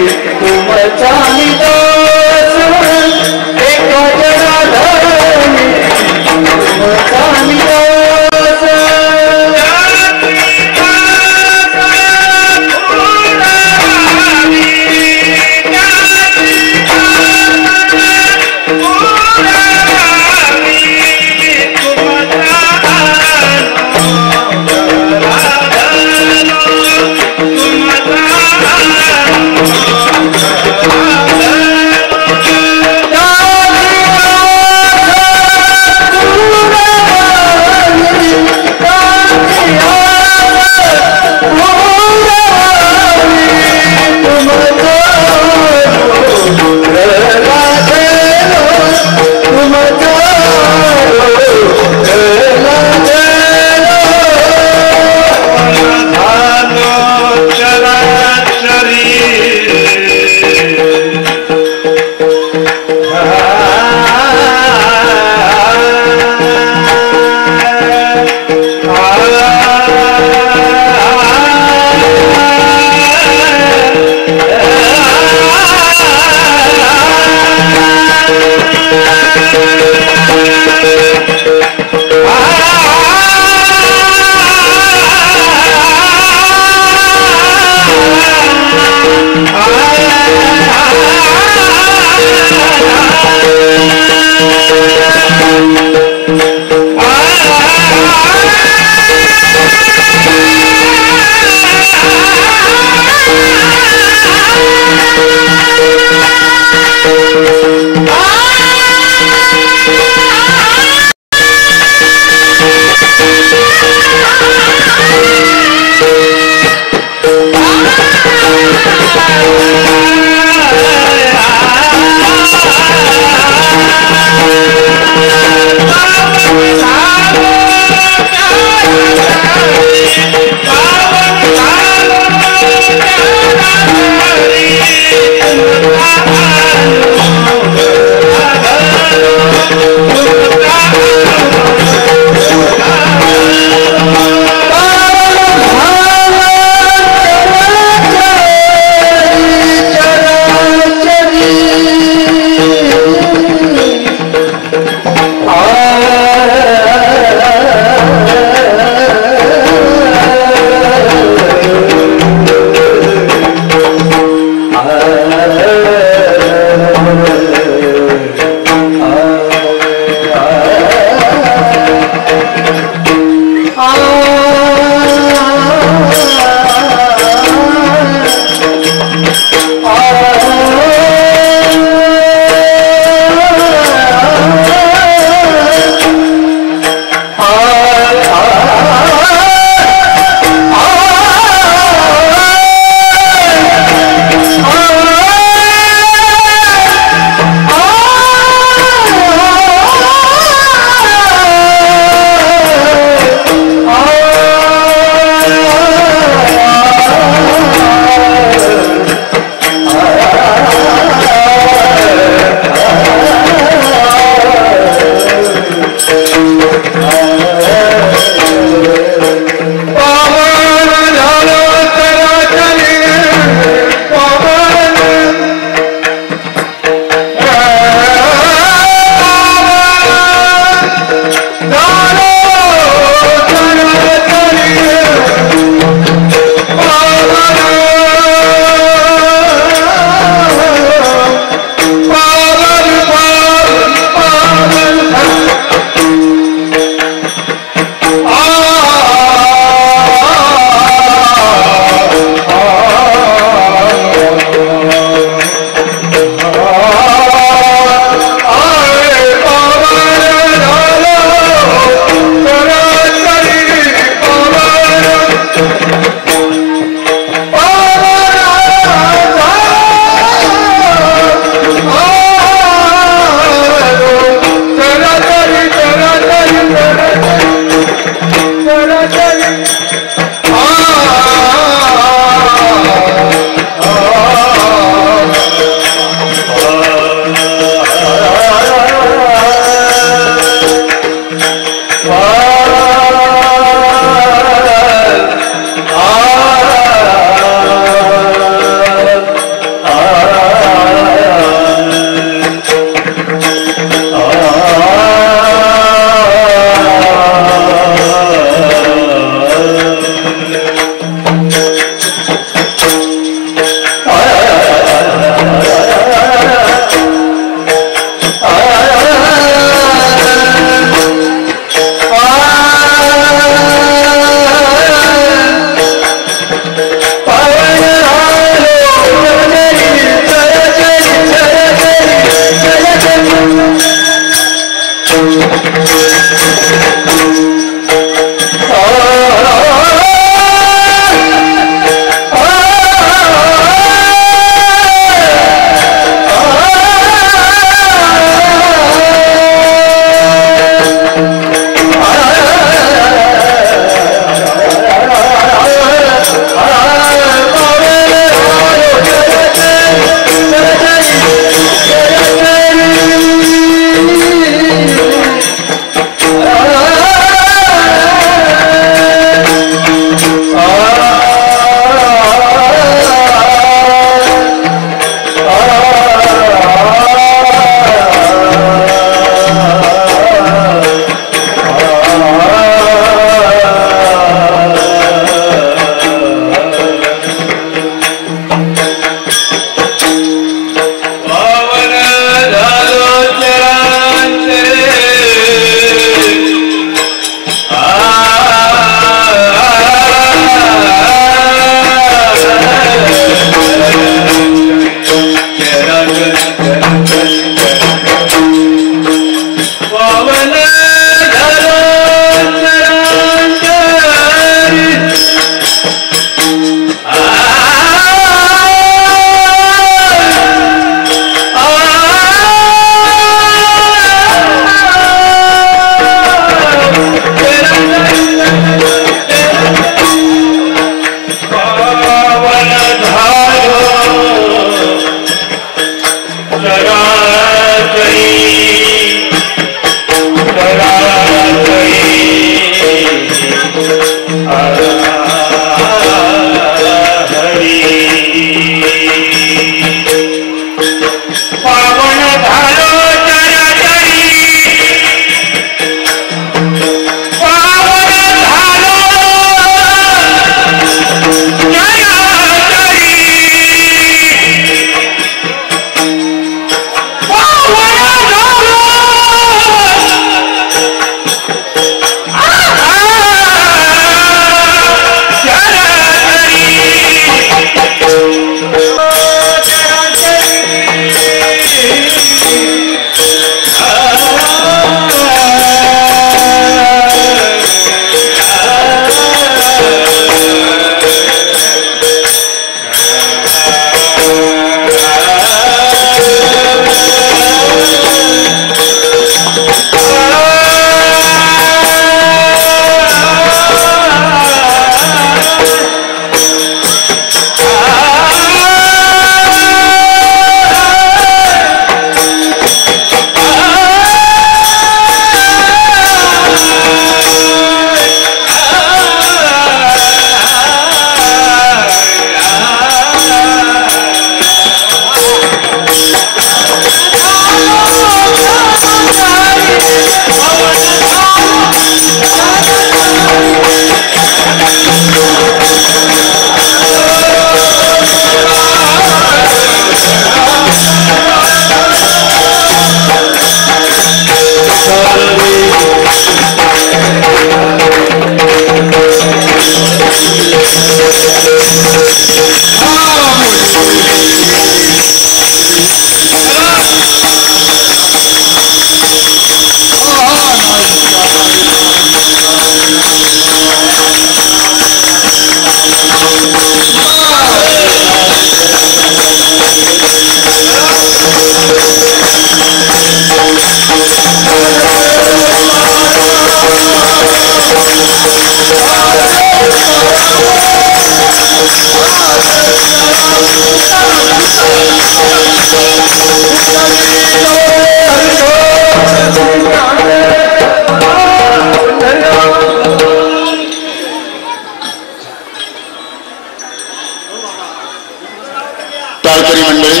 टाळकरी मंडळी,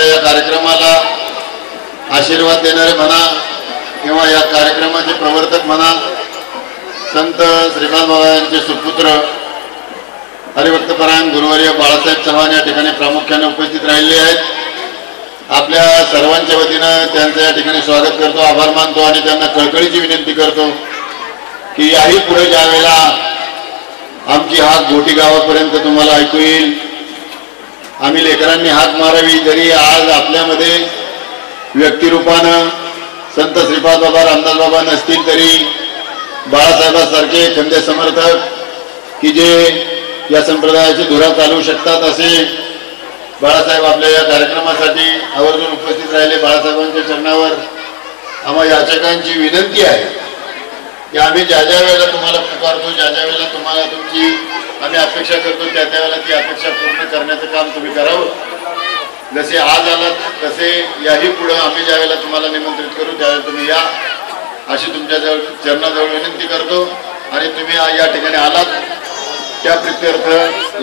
या कार्यक्रमाला आशीर्वाद देणारे म्हणा किंवा या कार्यक्रमाचे प्रवर्तक म्हणा, संत श्रीपाद बाबा यांचे सुपुत्र हरिभक्तपरायण गुरुवर्य बाळासाहेब चव्हाण या ठिकाणी प्रामुख्याने उपस्थित राहिले आहेत। आपल्या सर्वांच्या वतीनं त्यांचं या ठिकाणी स्वागत करतो, आभार मानतो आणि त्यांना कळकळीची विनंती करतो की याही पुढे ज्या वेळेला आमची हाक घोटी गावापर्यंत तुम्हाला ऐकू येईल, आम्ही लेकरांनी हाक मारावी। जरी आज आपल्यामध्ये व्यक्तिरूपानं संत श्रीपाद बाबा रामदास बाबा नसतील तरी बाळासाहेबांसारखे खंदे समर्थक की जे या संप्रदायाची धुरा चालवू शकतात असे बाळासाहेब आपल्या या कार्यक्रमासाठी आवर्जून उपस्थित राहिले। बाळासाहेबांच्या चरणावर आम्हा याचकांची विनंती आहे की आम्ही ज्या ज्या वेळेला तुम्हाला पुकारतो, ज्या ज्या वेळेला तुम्हाला तुमची आम्ही अपेक्षा करतो, त्या त्यावेळेला ती अपेक्षा पूर्ण करण्याचं काम तुम्ही करावं। जसे आज आलात तसे याही पुढे आम्ही ज्या वेळेला तुम्हाला निमंत्रित करू त्यावेळेला तुम्ही या अशी तुमच्याजवळ चरणाजवळ विनंती करतो। आणि तुम्ही या ठिकाणी आलात त्या प्रित्यर्थ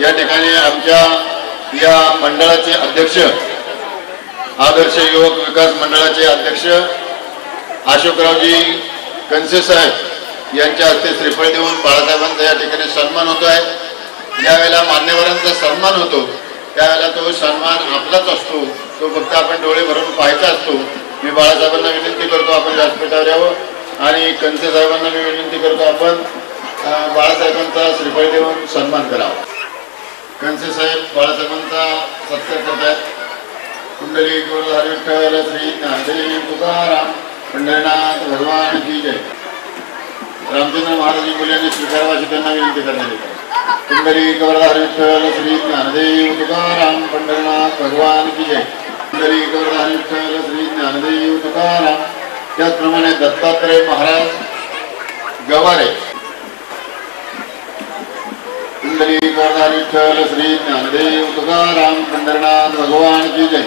या ठिकाणी आमच्या या मंडळाचे अध्यक्ष, आदर्श युवक विकास मंडळाचे अध्यक्ष अशोकरावजी कनसे साहेब यांच्या हस्ते श्रीफळ देऊन बाळासाहेबांचा या ठिकाणी सन्मान होतो आहे। ज्या वेळेला मान्यवरांचा सन्मान होतो त्यावेळेला तो सन्मान आपलाच असतो, तो फक्त आपण डोळे भरून पाहायचा असतो। मी बाळासाहेबांना विनंती करतो आपण व्यासपीठावर यावं आणि कनसे साहेबांना मी विनंती करतो आपण बाळासाहेबांचा श्रीफळ देऊन सन्मान करावा। कनसे साहेब बाळासाहेबांचा सत्कार करतात। कुंडली गुरुहरी विठ्ठल श्री ज्ञानदेव तुकाराम पंढरीनाथ भगवान की जय। रामचंद्र महाराज मुलांनी स्वीकारावा अशी त्यांना विनंती करण्यात येते। कुंडली गुरुहरी विठ्ठल श्री ज्ञानदेव तुकाराम पंढरीनाथ भगवान की जय। कुंडली गुरुहरी विठ्ठल श्री ज्ञानदेव तुकाराम। त्याचप्रमाणे दत्तात्रय महाराज गवारे, कुंडली गुरुहरी विठ्ठल श्री ज्ञानदेव तुकाराम पंढरीनाथ भगवान की जय।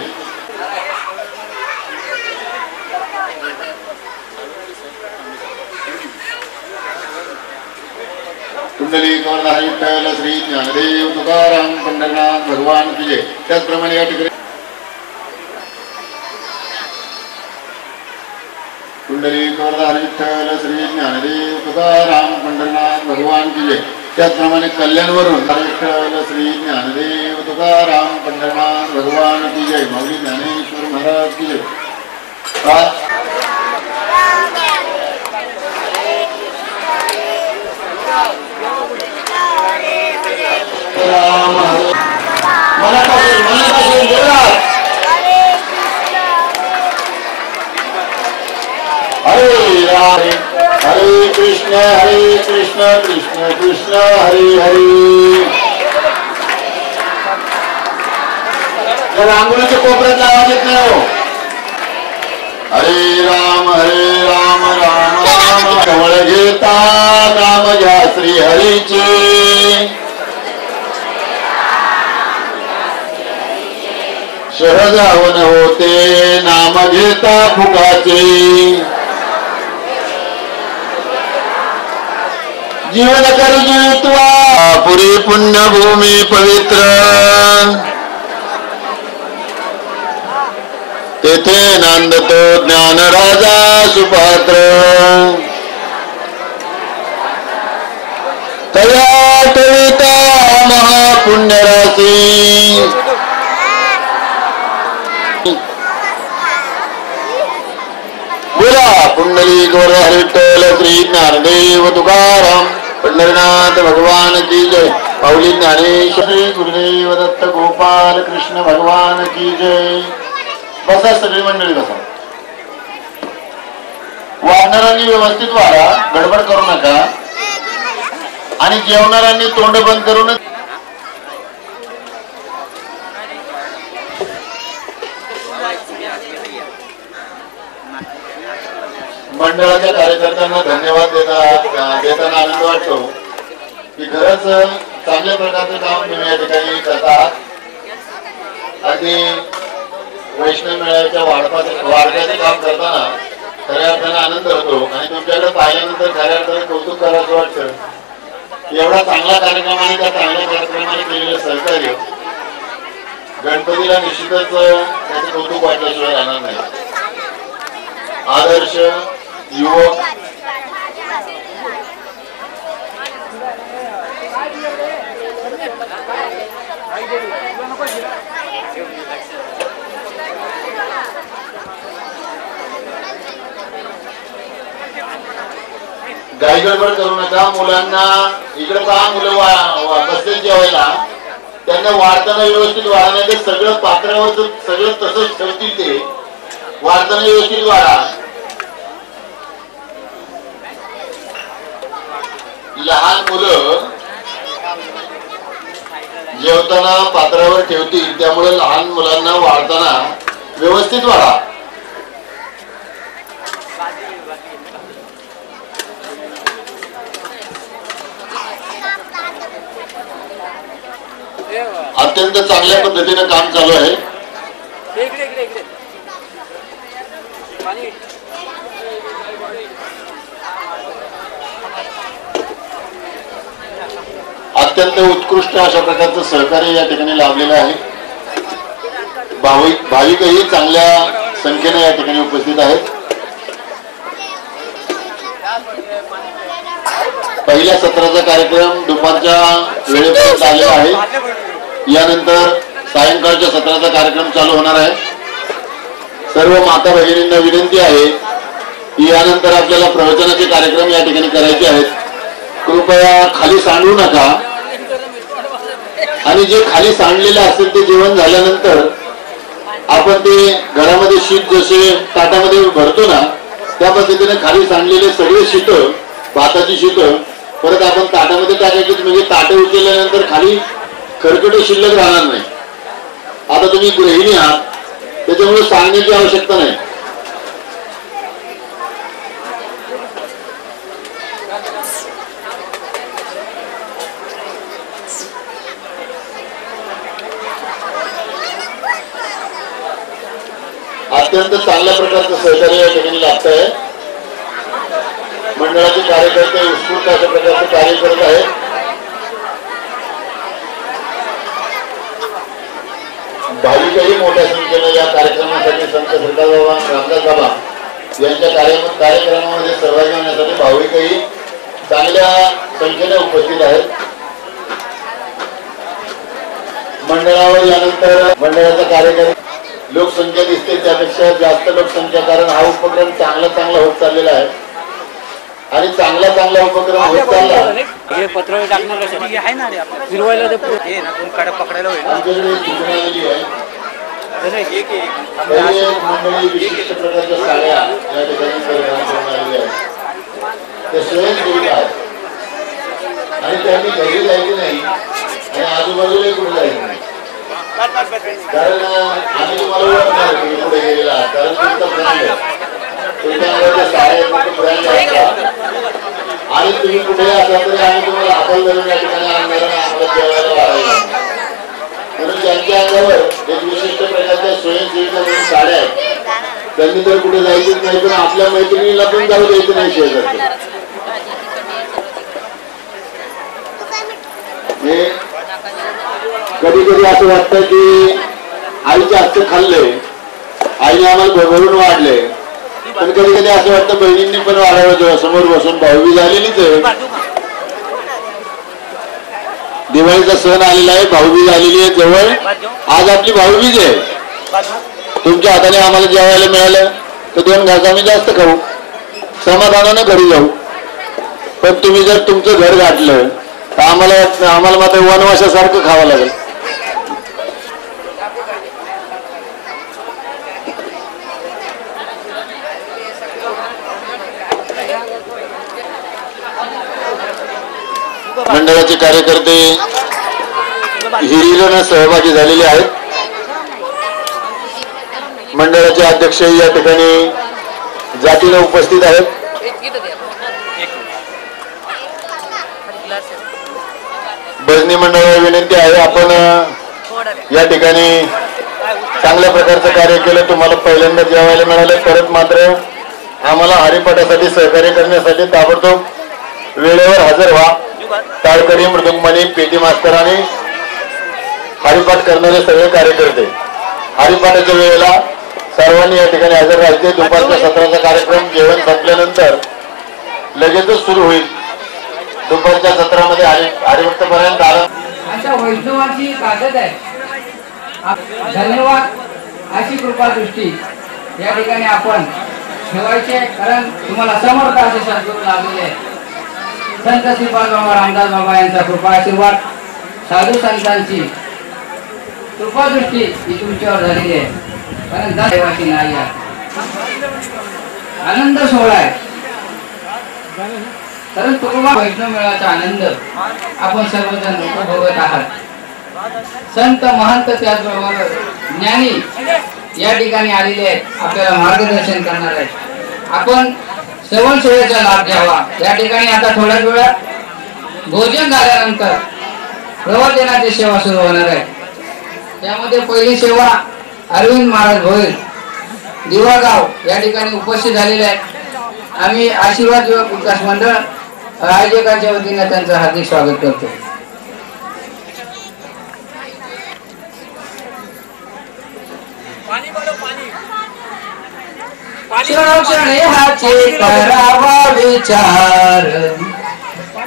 कुंडली गुरुहरी विठ्ठल श्री ज्ञानदेव तुकाराम पंढरीनाथ भगवान की जय। त्याचप्रमाणे या ठिकाणी कुंडली गुरुहरी विठ्ठल श्री ज्ञानदेव तुकाराम पंढरीनाथ भगवान की जय। त्याचप्रमाणे कल्याणवरून विठ्ठल श्री ज्ञानदेव तुकाराम पंढरीनाथ भगवान की जय। माऊली ज्ञानेश्वर महाराज की जय। हरे कृष्ण कृष्ण कृष्ण हरे हरे। रांगोळीच्या कोपऱ्यात आवाज येत नाही हो। हरे राम राम राम जवळ घेता नाम घ्या श्री हरीचे। सहजावन होते नाम घेता फुकाचे। जीवन कर जीवित्वा पुरी पुण्यभूमी पवित्र। तेथे नांदतो ज्ञान राजा सुपात्र। तया कविता महापुण्य राशी। बोला कुंडली गुरुहरी विठ्ठल श्री ज्ञानदेव तुकाराम पंढरीनाथ भगवान की जय। माऊली ज्ञानेश्वरी गुरुदेव दत्त गोपाल कृष्ण भगवान की जय। बसा सगळी मंडळी बसा। वाढणाऱ्यांनी व्यवस्थित वाढा, गडबड करू नका आणि जेवणाऱ्यांनी तोंड बंद करून मंडळाच्या कार्यकर्त्यांना धन्यवाद देताना आनंद वाटतो की खरंच चांगल्या प्रकारचं काम तुम्ही या ठिकाणी करता आहात. अगदी वैष्णव मेळ्याच्या वाढप्याचे काम करताना खऱ्या अर्थाने आनंद होतो आणि तुमच्याकडे पाहिल्यानंतर खऱ्या अर्थाने कौतुक करायचं वाटतं. एवढा चांगला कार्यक्रम आणि त्या चांगल्या कार्यक्रमाने केलेलं सहकार्य गणपतीला निश्चितच त्याचे कौतुक वाटल्याशिवाय राहणार नाही. आदर्श युवक गाईगडबड करू नका. मुलांना इकडे पहा, मुलं बसले जेवायला, त्यांना वाढताना व्यवस्थित वाढा, नाही ते सगळं पात्रावर सगळं तसंच ठेवतील. ते वाढताना व्यवस्थित वाढा. लहान मुलं जेवताना पात्रावर ठेवतील, त्यामुळे लहान मुलांना वाढताना व्यवस्थित वाढा. अत्यंत चांगल्या पद्धतीने काम चालू आहे. अत्यंत उत्कृष्ट अशा प्रकारचं सहकार्य या ठिकाणी लाभलेलं आहे. भाविकही चांगल्या संख्येने या ठिकाणी उपस्थित आहेत. पहिल्या सत्राचा कार्यक्रम दुपारच्या वेळेपर्यंत आलेला आहे. यानंतर सायंकाळच्या सत्राचा कार्यक्रम चालू होणार आहे. सर्व माता भगिनींना विनंती आहे की यानंतर आपल्याला प्रवचनाचे कार्यक्रम या ठिकाणी करायचे आहेत. कृपया खाली सांडू नका आणि जे खाली सांडलेले असेल ते जेवण झाल्यानंतर आपण ते घरामध्ये शीत जसे ताटामध्ये भरतो ना, त्या पद्धतीने खाली सांडलेले सगळे शीत, भाताची शीत परत आपण ताटामध्ये टाकायची. म्हणजे ताटे उचलल्यानंतर खाली खरकटे शिल्लक राहणार नाही. आता तुम्ही गृहिणी आहात, त्याच्यामुळे सांगण्याची आवश्यकता नाही. अत्यंत चांगल्या प्रकारचं सहकार्य या ठिकाणी लाभत आहे. मंडळाचे कार्यकर्ते उत्स्फूर्त अशा प्रकारचं कार्य करत आहेत. भाविकही मोठ्या संख्येने या कार्यक्रमासाठी संत सरकार बाबा रामदास बाबा यांच्या कार्यक्रमामध्ये सहभागी होण्यासाठी भाविकही चांगल्या संख्येने उपस्थित आहेत. मंडळावर यानंतर मंडळाचा कार्यक्रम लोकसंख्या दिसते त्यापेक्षा जास्त लोकसंख्या, कारण हा उपक्रम चांगला होत चाललेला आहे आणि चांगला उपक्रम होत चालला. पत्र टाकणार आहे ना फिरवायला पकडायला होईल. आमच्याकडे सूचना आलेली आहे. मंडळी विशिष्ट प्रकारच्या साड्या या ठिकाणी परिधान करून आलेल्या आहेत. ते स्वयंसेवी आहेत आणि त्यांनी घरी जायचे नाही आणि आजूबाजूला कुठे जायचं नाही. कारण आम्ही तुम्हाला ओळखणार की पुढे गेलेला, कारण तुमचा ब्रँड आहे, तुमच्या साड्या ब्रँड आहे आणि तुम्ही कुठे असा तरी आम्ही तुम्हाला हाताल धरून या ठिकाणी आणणार आणि आम्हाला जेवायला वाढायला. म्हणून ज्यांच्या अंगावर एक विशिष्ट प्रकारच्या स्वयंसेविका म्हणून साड्या आहेत, त्यांनी तर कुठे जायचंच नाही, पण आपल्या मैत्रिणीला पण जाऊ द्यायचं नाही शेजारचं. हे कधी कधी असं वाटतं की आईचे हातचं खाल्ले, आईने आम्हाला भरभरून वाढले, पण कधी कधी असं वाटतं बहिणींनी पण वाढावं. समोर बसून भाऊबीज आलेलीच आहे, दिवाळीचा सण आलेला आहे, भाऊबीज आलेली आहे जवळ. आज आपली भाऊबीज आहे. तुमच्या हाताने आम्हाला जेवायला मिळालं तर 2 घास आम्ही जास्त खाऊ, समाधानानं घरी जाऊ. पण तुम्ही जर तुमचं घर गाठलं तर आम्हाला मात्र वनवासासारखं खावं लागेल. मंडळाचे कार्यकर्ते हिरिरीने सहभागी झालेले आहेत. मंडळाचे अध्यक्ष या ठिकाणी जातीने उपस्थित आहेत. भजनी मंडळाला विनंती आहे, आपण या ठिकाणी चांगल्या प्रकारचं कार्य केलं. तुम्हाला पहिल्यांदा जेवायला मिळालं, परत मात्र आम्हाला हरिपाठासाठी सहकार्य करण्यासाठी ताबडतोब वेळेवर हजर व्हा. टाळकरी, मृदुंगमणी, पेटी मास्तर आणि हरिपाठ करणारे सगळे कार्यकर्ते हरिपाठाच्या वेळेला सर्वांनी या ठिकाणी हजर राहायचे. दुपारच्या सत्राचा कार्यक्रम जेवण संपल्यानंतर लगेचच सुरू होईल. दुपारच्या सत्रामध्ये हरिभक्तपर्यंत आला अशा वैष्णवाची ताकद आहे. धन्यवाद. अशी कृपा दृष्टी या ठिकाणी आपण ठेवायचे, कारण तुम्हाला समर्थ असे सद्गुरू लाभलेले आहे. संत श्रीपाद बाबा, रामदास बाबा यांचा कृपा आशीर्वाद, साधू संतांची कृपा दृष्टी ही तुमच्यावर झालेली आहे. कारण देवाची नाही आहे. आनंद सोहळा आहे. कारण तुकोबा वैष्णव मेळाचा आनंद आपण सर्वजण उपभोगत आहात. संत महंत त्याचबरोबर ज्ञानी या ठिकाणी आलेले आहेत, आपल्याला मार्गदर्शन करणार आहेत. आपण श्रवण सेवेचा लाभ घ्यावा. या ठिकाणी आता थोड्याच वेळात भोजन झाल्यानंतर प्रवचनाची सेवा सुरू होणार आहे. त्यामध्ये पहिली सेवा अरविंद महाराज भोईर दिवागाव या ठिकाणी उपस्थित झालेले आहेत. आम्ही आशीर्वाद युवक विकास मंडळ आयोजकांच्या वतीने त्यांचं हार्दिक स्वागत करतो. क्षणोक्षणी हाचे करावा विचार,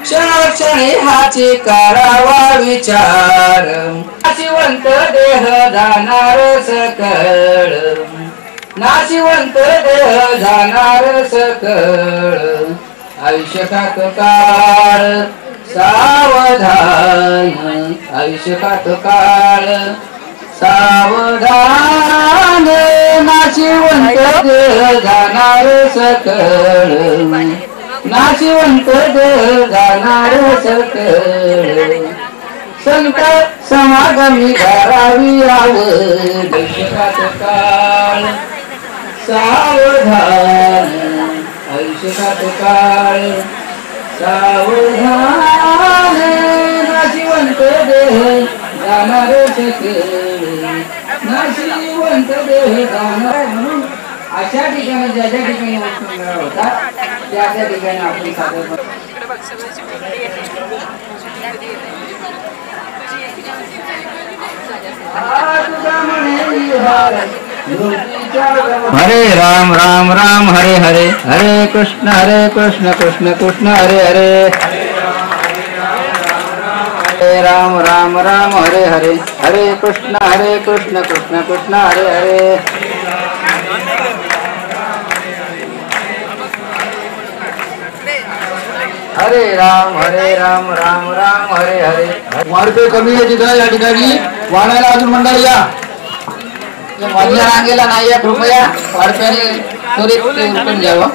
क्षणोक्षणी हाचे करावा विचार. नाशिवंत देह जाणार सकळ, नाशिवंत देह जाणार सकळ. आयुष्यात काळ सावधान, आयुष्यात काळ सावधान. नाशिवंत देह जाणार सकळ, नाशिवंत देह जाणार सकळ. संत समागमी करावी आवड. आयुष्यात काळ सावधान, आयुष्यात काळ सावधान. नाशिवंत देह जाणार सकळ, नाशिवंत देह जाणार. म्हणून अशा ठिकाणी ज्या ज्या ठिकाणी वैष्णव मेळा होता त्या त्या ठिकाणी आपण सादर करतो. हरे राम राम राम हरे हरे, हरे कृष्ण कृष्ण कृष्ण हरे हरे. हरे राम राम राम हरे हरे, हरे कृष्ण कृष्ण कृष्ण हरे हरे. हरे राम राम राम हरे हरे. वाढपे कमी आहे तिथं या ठिकाणी वाढायला अजून मंडळ या. मधल्या रांगेला नाही या, कृपया वाढप्याने त्वरित उरकून घ्यावं.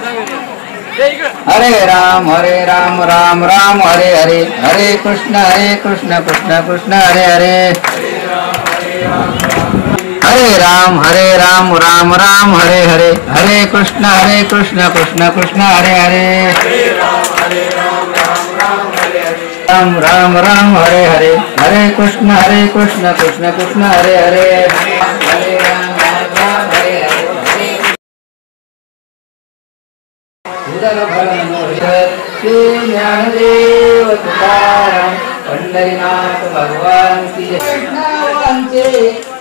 हरे राम राम राम हरे हरे, हरे कृष्ण कृष्ण कृष्ण हरे हरे. हरे राम राम हरे हरे, हरे कृष्ण कृष्ण कृष्ण हरे हरे. राम राम हरे हरे, हरे कृष्ण कृष्ण कृष्ण हरे हरे. हरे राम हरे हरे. ज्ञानदेव तुकाराम पंढरीनाथ भगवान की वैष्णवांचे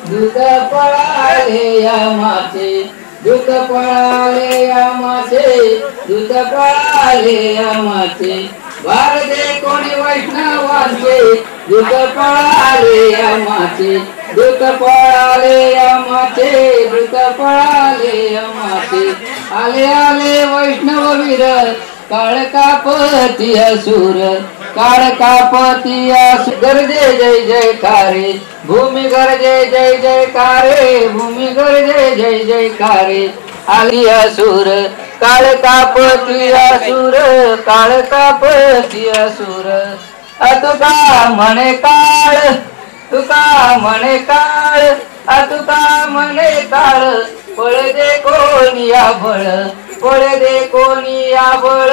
दूत पळाले यमाचे, दूत पळाले यमाचे, दूत पळाले यमाचे. भारते कोणी वैष्णवांचे दूत पळाले यमाचे, दूत पळाले यमाचे, दूत पळाले यमाचे. आले आले वैष्णव वीर काळकापती असुर, काळकापती असुर. गरजे जय जयकारे भूमी, गरजे जय जयकारे भूमी, गरजे जय जयकारे. आली असुर काळकापती असुर, काळकापती असुर. तुका म्हणे काळ, तुका म्हणे काळ, तुका म्हणे काळ. पळ दे कोणी या बळ, पळे दे कोणी आबळ,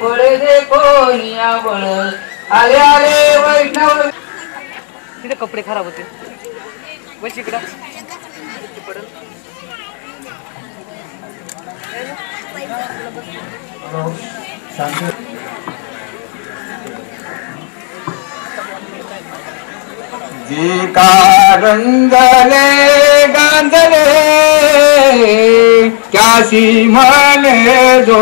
पळे दे कोणी आबळ, आले आले वैष्णव. तिथे कपडे खराब होते बस इकडं. जे का रंगले गांधले त्याशी म्हणे जो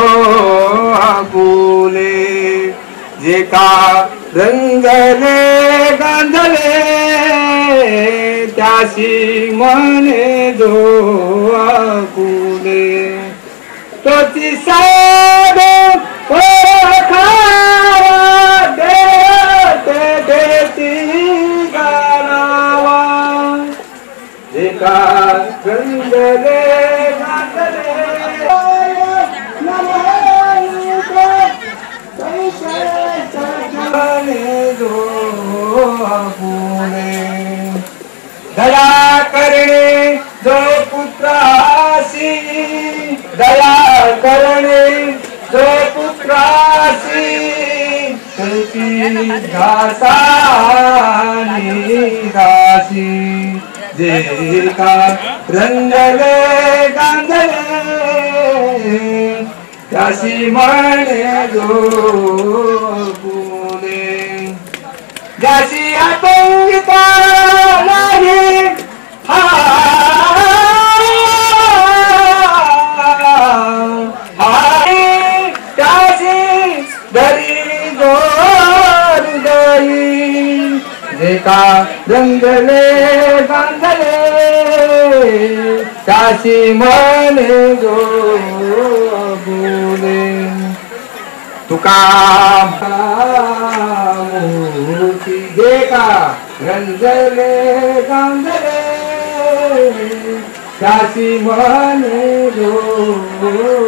आपुले. जे का रंगले गांधले त्याशी म्हणे जो आपुले. तोची साध रंगले गांधले दया करणे जो पुत्रासी, दया करणे जो पुत्रासी, तुझी दासानी दासी. जे का रंगले गांधले त्याशी म्हणे जो पुणे. ज्याशी अपंगिता नाही त्याशी धरी जोर गई. जे का रंगले गांधले त्याशी म्हणे जो बोले. तुका मूर्ती जे का रंगले गांधले त्याशी म्हणे जो बोले.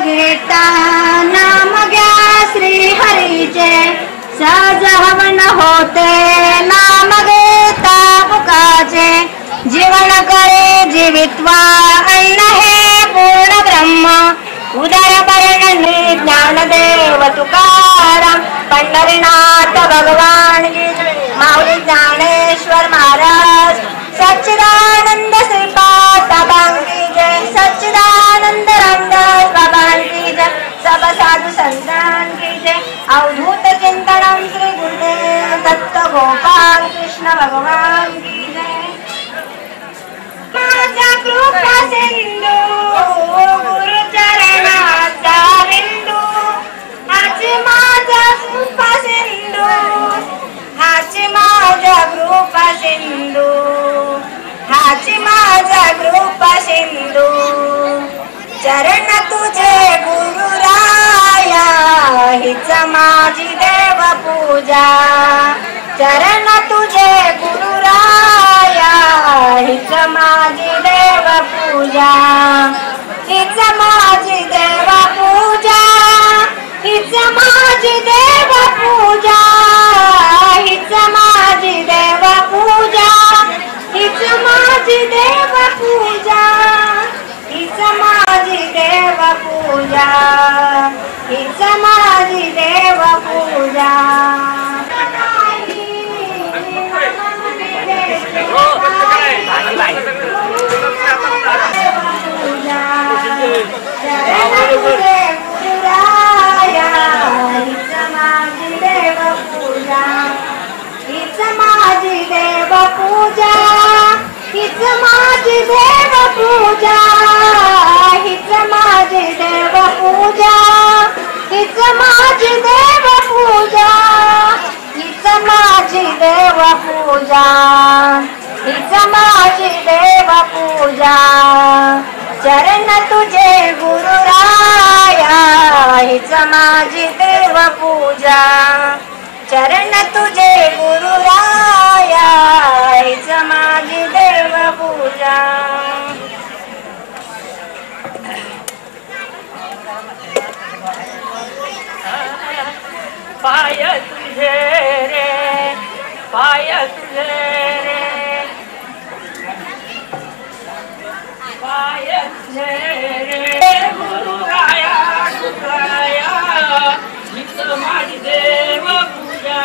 घेता नाम घ्या श्री हरीचे, सहज हवन होते नाम घेता मुखाचे. जीवन करे जीवित्वा अन्न हे पूर्ण ब्रह्म, उदर वर्ण ज्ञानदेव तुकाराम. पंढरीनाथ भगवान की माऊली ज्ञानेश्वर महाराज, सच्चिदानंद श्रीपाद बाबांकी जय, सच्चिदानंद रामदास बाबांकी जय, सब साधु संतान की जय. अवधूत चिंतनम श्री गुरुदेव दत्त गोपाल कृष्ण भगवान की जय. माझा कृपा सिंधू गुरु चरणाचा बिंदू, हाची माझा कृपा सिंधू, हाची माझा कृपा सिंधू, हाची माझा कृपा सिंधू. चरण तुझे गुरुराया हीच माझी देव पूजा. चरण तुझे गुरुराया हीच माझी देव पूजा. हीच माझी देव पूजा, हीच माझी देव पूजा, हीच माझी देव पूजा हीच माझी देव पूजा हीच माझी देव पूजा हीच माझी देव पूजा हीच माझी देव पूजा हीच माझी देव पूजा हीच माझी देव पूजा हीच माझी देव पूजा चरण तुझे गुरुराया हीच माझी देव पूजा चरण तुझे गुरुराया हीच माझी देव पूजा पाय तुझे रे पाय तुझे रे पाय तुझे रे गुरुराया गुरुराया हीच माझी देव पूजा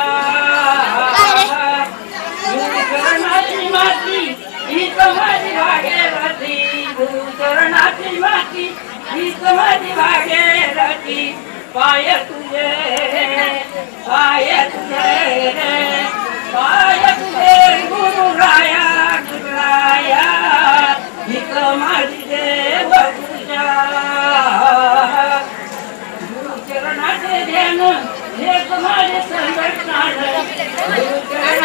गुरुचरणाची माती हीच माझी भागीरथी गुरुचरणाची माती हीच माझी भागीरथी पाय तुझे पाय तुझे पाय तुझे गुरुराया गुरुराया हीच माझी देव पूजा गुरुचरणाचे ध्यान हेच माझे संरक्षण गुरुचरण